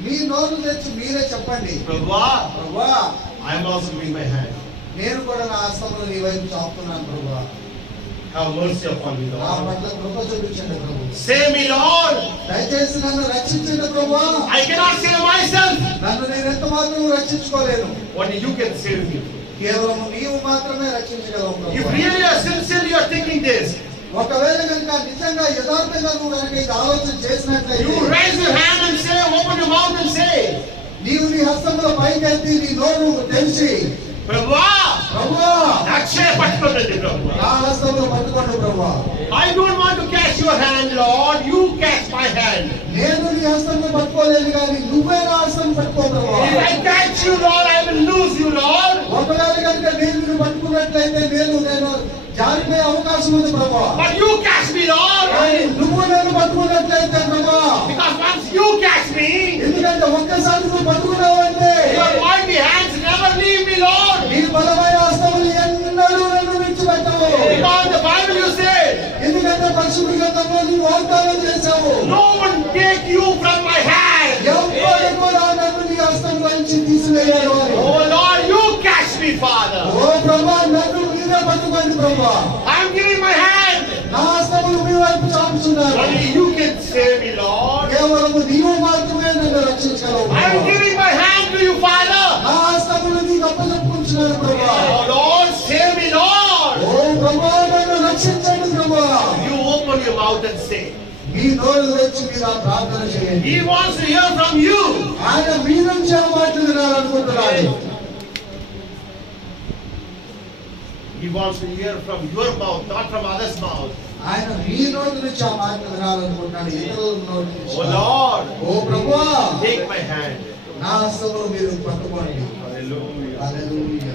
మీ నోరు తెచ్చి మీరే చెప్పండి, Prabhuva, ప్రభువా I am also giving my hand. నేను కూడా నా హస్తమును నీ వైపు చాపుతున్నాను ప్రభువా. have mercy upon me, నా Lord. పట్ల కృప చూపించండి ప్రభు. Save me, Lord. దయచేసి నన్ను రక్షించండి ప్రభు. I cannot save myself. నన్ను నేను ఎంత మాత్రం రక్షించుకోలేను. Only you can save me. కేవలం నీవు మాత్రమే రక్షించగలవు If Prabhu. really are sincere, you are thinking this. ఒకవేళ కనుక నిజంగా యథార్థంగా నువ్వు కనుక ఇది ఆలోచన చేసినట్లయితే You raise your hand and say, open your mouth and say, నీవు నీ హస్తముల పైకెత్తి నీ నోరు తెరిచి Prabhuva, ప్రభువా Akshay Patpatati నా Prabhuva. హస్తములు పట్టుకోండి ప్రభువా. I don't want to catch your hand, Lord. You catch my hand. నేను నీ హస్తములు పట్టుకోలేను కానీ నువ్వే నా హస్తం పట్టుకో ప్రభువా. If I catch you, Lord, I will lose you, Lord. ఒకవేళ కనుక నేను నిన్ను పట్టుకున్నట్లయితే నేను జారిపోయే అవకాశం ఉంది ప్రభువా. But you catch me, Lord. కానీ నువ్వు నేను పట్టుకున్నట్లయితే ప్రభువా, Because once you catch me, ఎందుకంటే ఒక్కసారి నువ్వు పట్టుకున్నావంటే your mighty hands never leave me, Lord. నీ బలమైన హస్తములు ఎన్నడూ నన్ను విడిచిపెట్టవు. Because the Bible you say, ఎందుకంటే పరిశుద్ధ గ్రంథంలో నీవు వాగ్దానం చేశావు, no one take you from my hand. ఎవ్వరు కూడా నన్ను నీ హస్తం నుంచి తీసివేయరు అని. Oh Lord, you catch me, Father. ఓ ప్రభువా, నన్ను మీరే పట్టుకోండి ప్రభువా. I am giving my hand. నా హస్తములు మీ వైపు చాపుచున్నారు. Only you can save me, Lord. కేవలము నీవు మాత్రమే నన్ను రక్షించగలవు I am ప్రభువా. giving my hand to you, Father. నా హస్తములు నీకు అప్పచెప్పుకుంటున్నాను ప్రభువా. Oh Lord, save me, Lord. ఓ ప్రభువా, నన్ను రక్షించండి ప్రభువా. You open your mouth and say. మీ నోరు తెరిచి మీరు ఆ ప్రార్థన చేయండి. He wants to hear from you. ఆయన మీ నుంచి ఆ మాటలు వినాలనుకుంటున్నాడు. He wants to hear from your mouth, not from others' mouth. ఆయన మీ నోటి నుంచి ఆ మాటలు వినాలనుకుంటున్నాడు, ఇతరుల నోటి నుంచి. Oh Lord, ఓ ప్రభువా, take my hand. నా హస్తములు మీరు పట్టుకోండి. Hallelujah. హల్లెలూయా.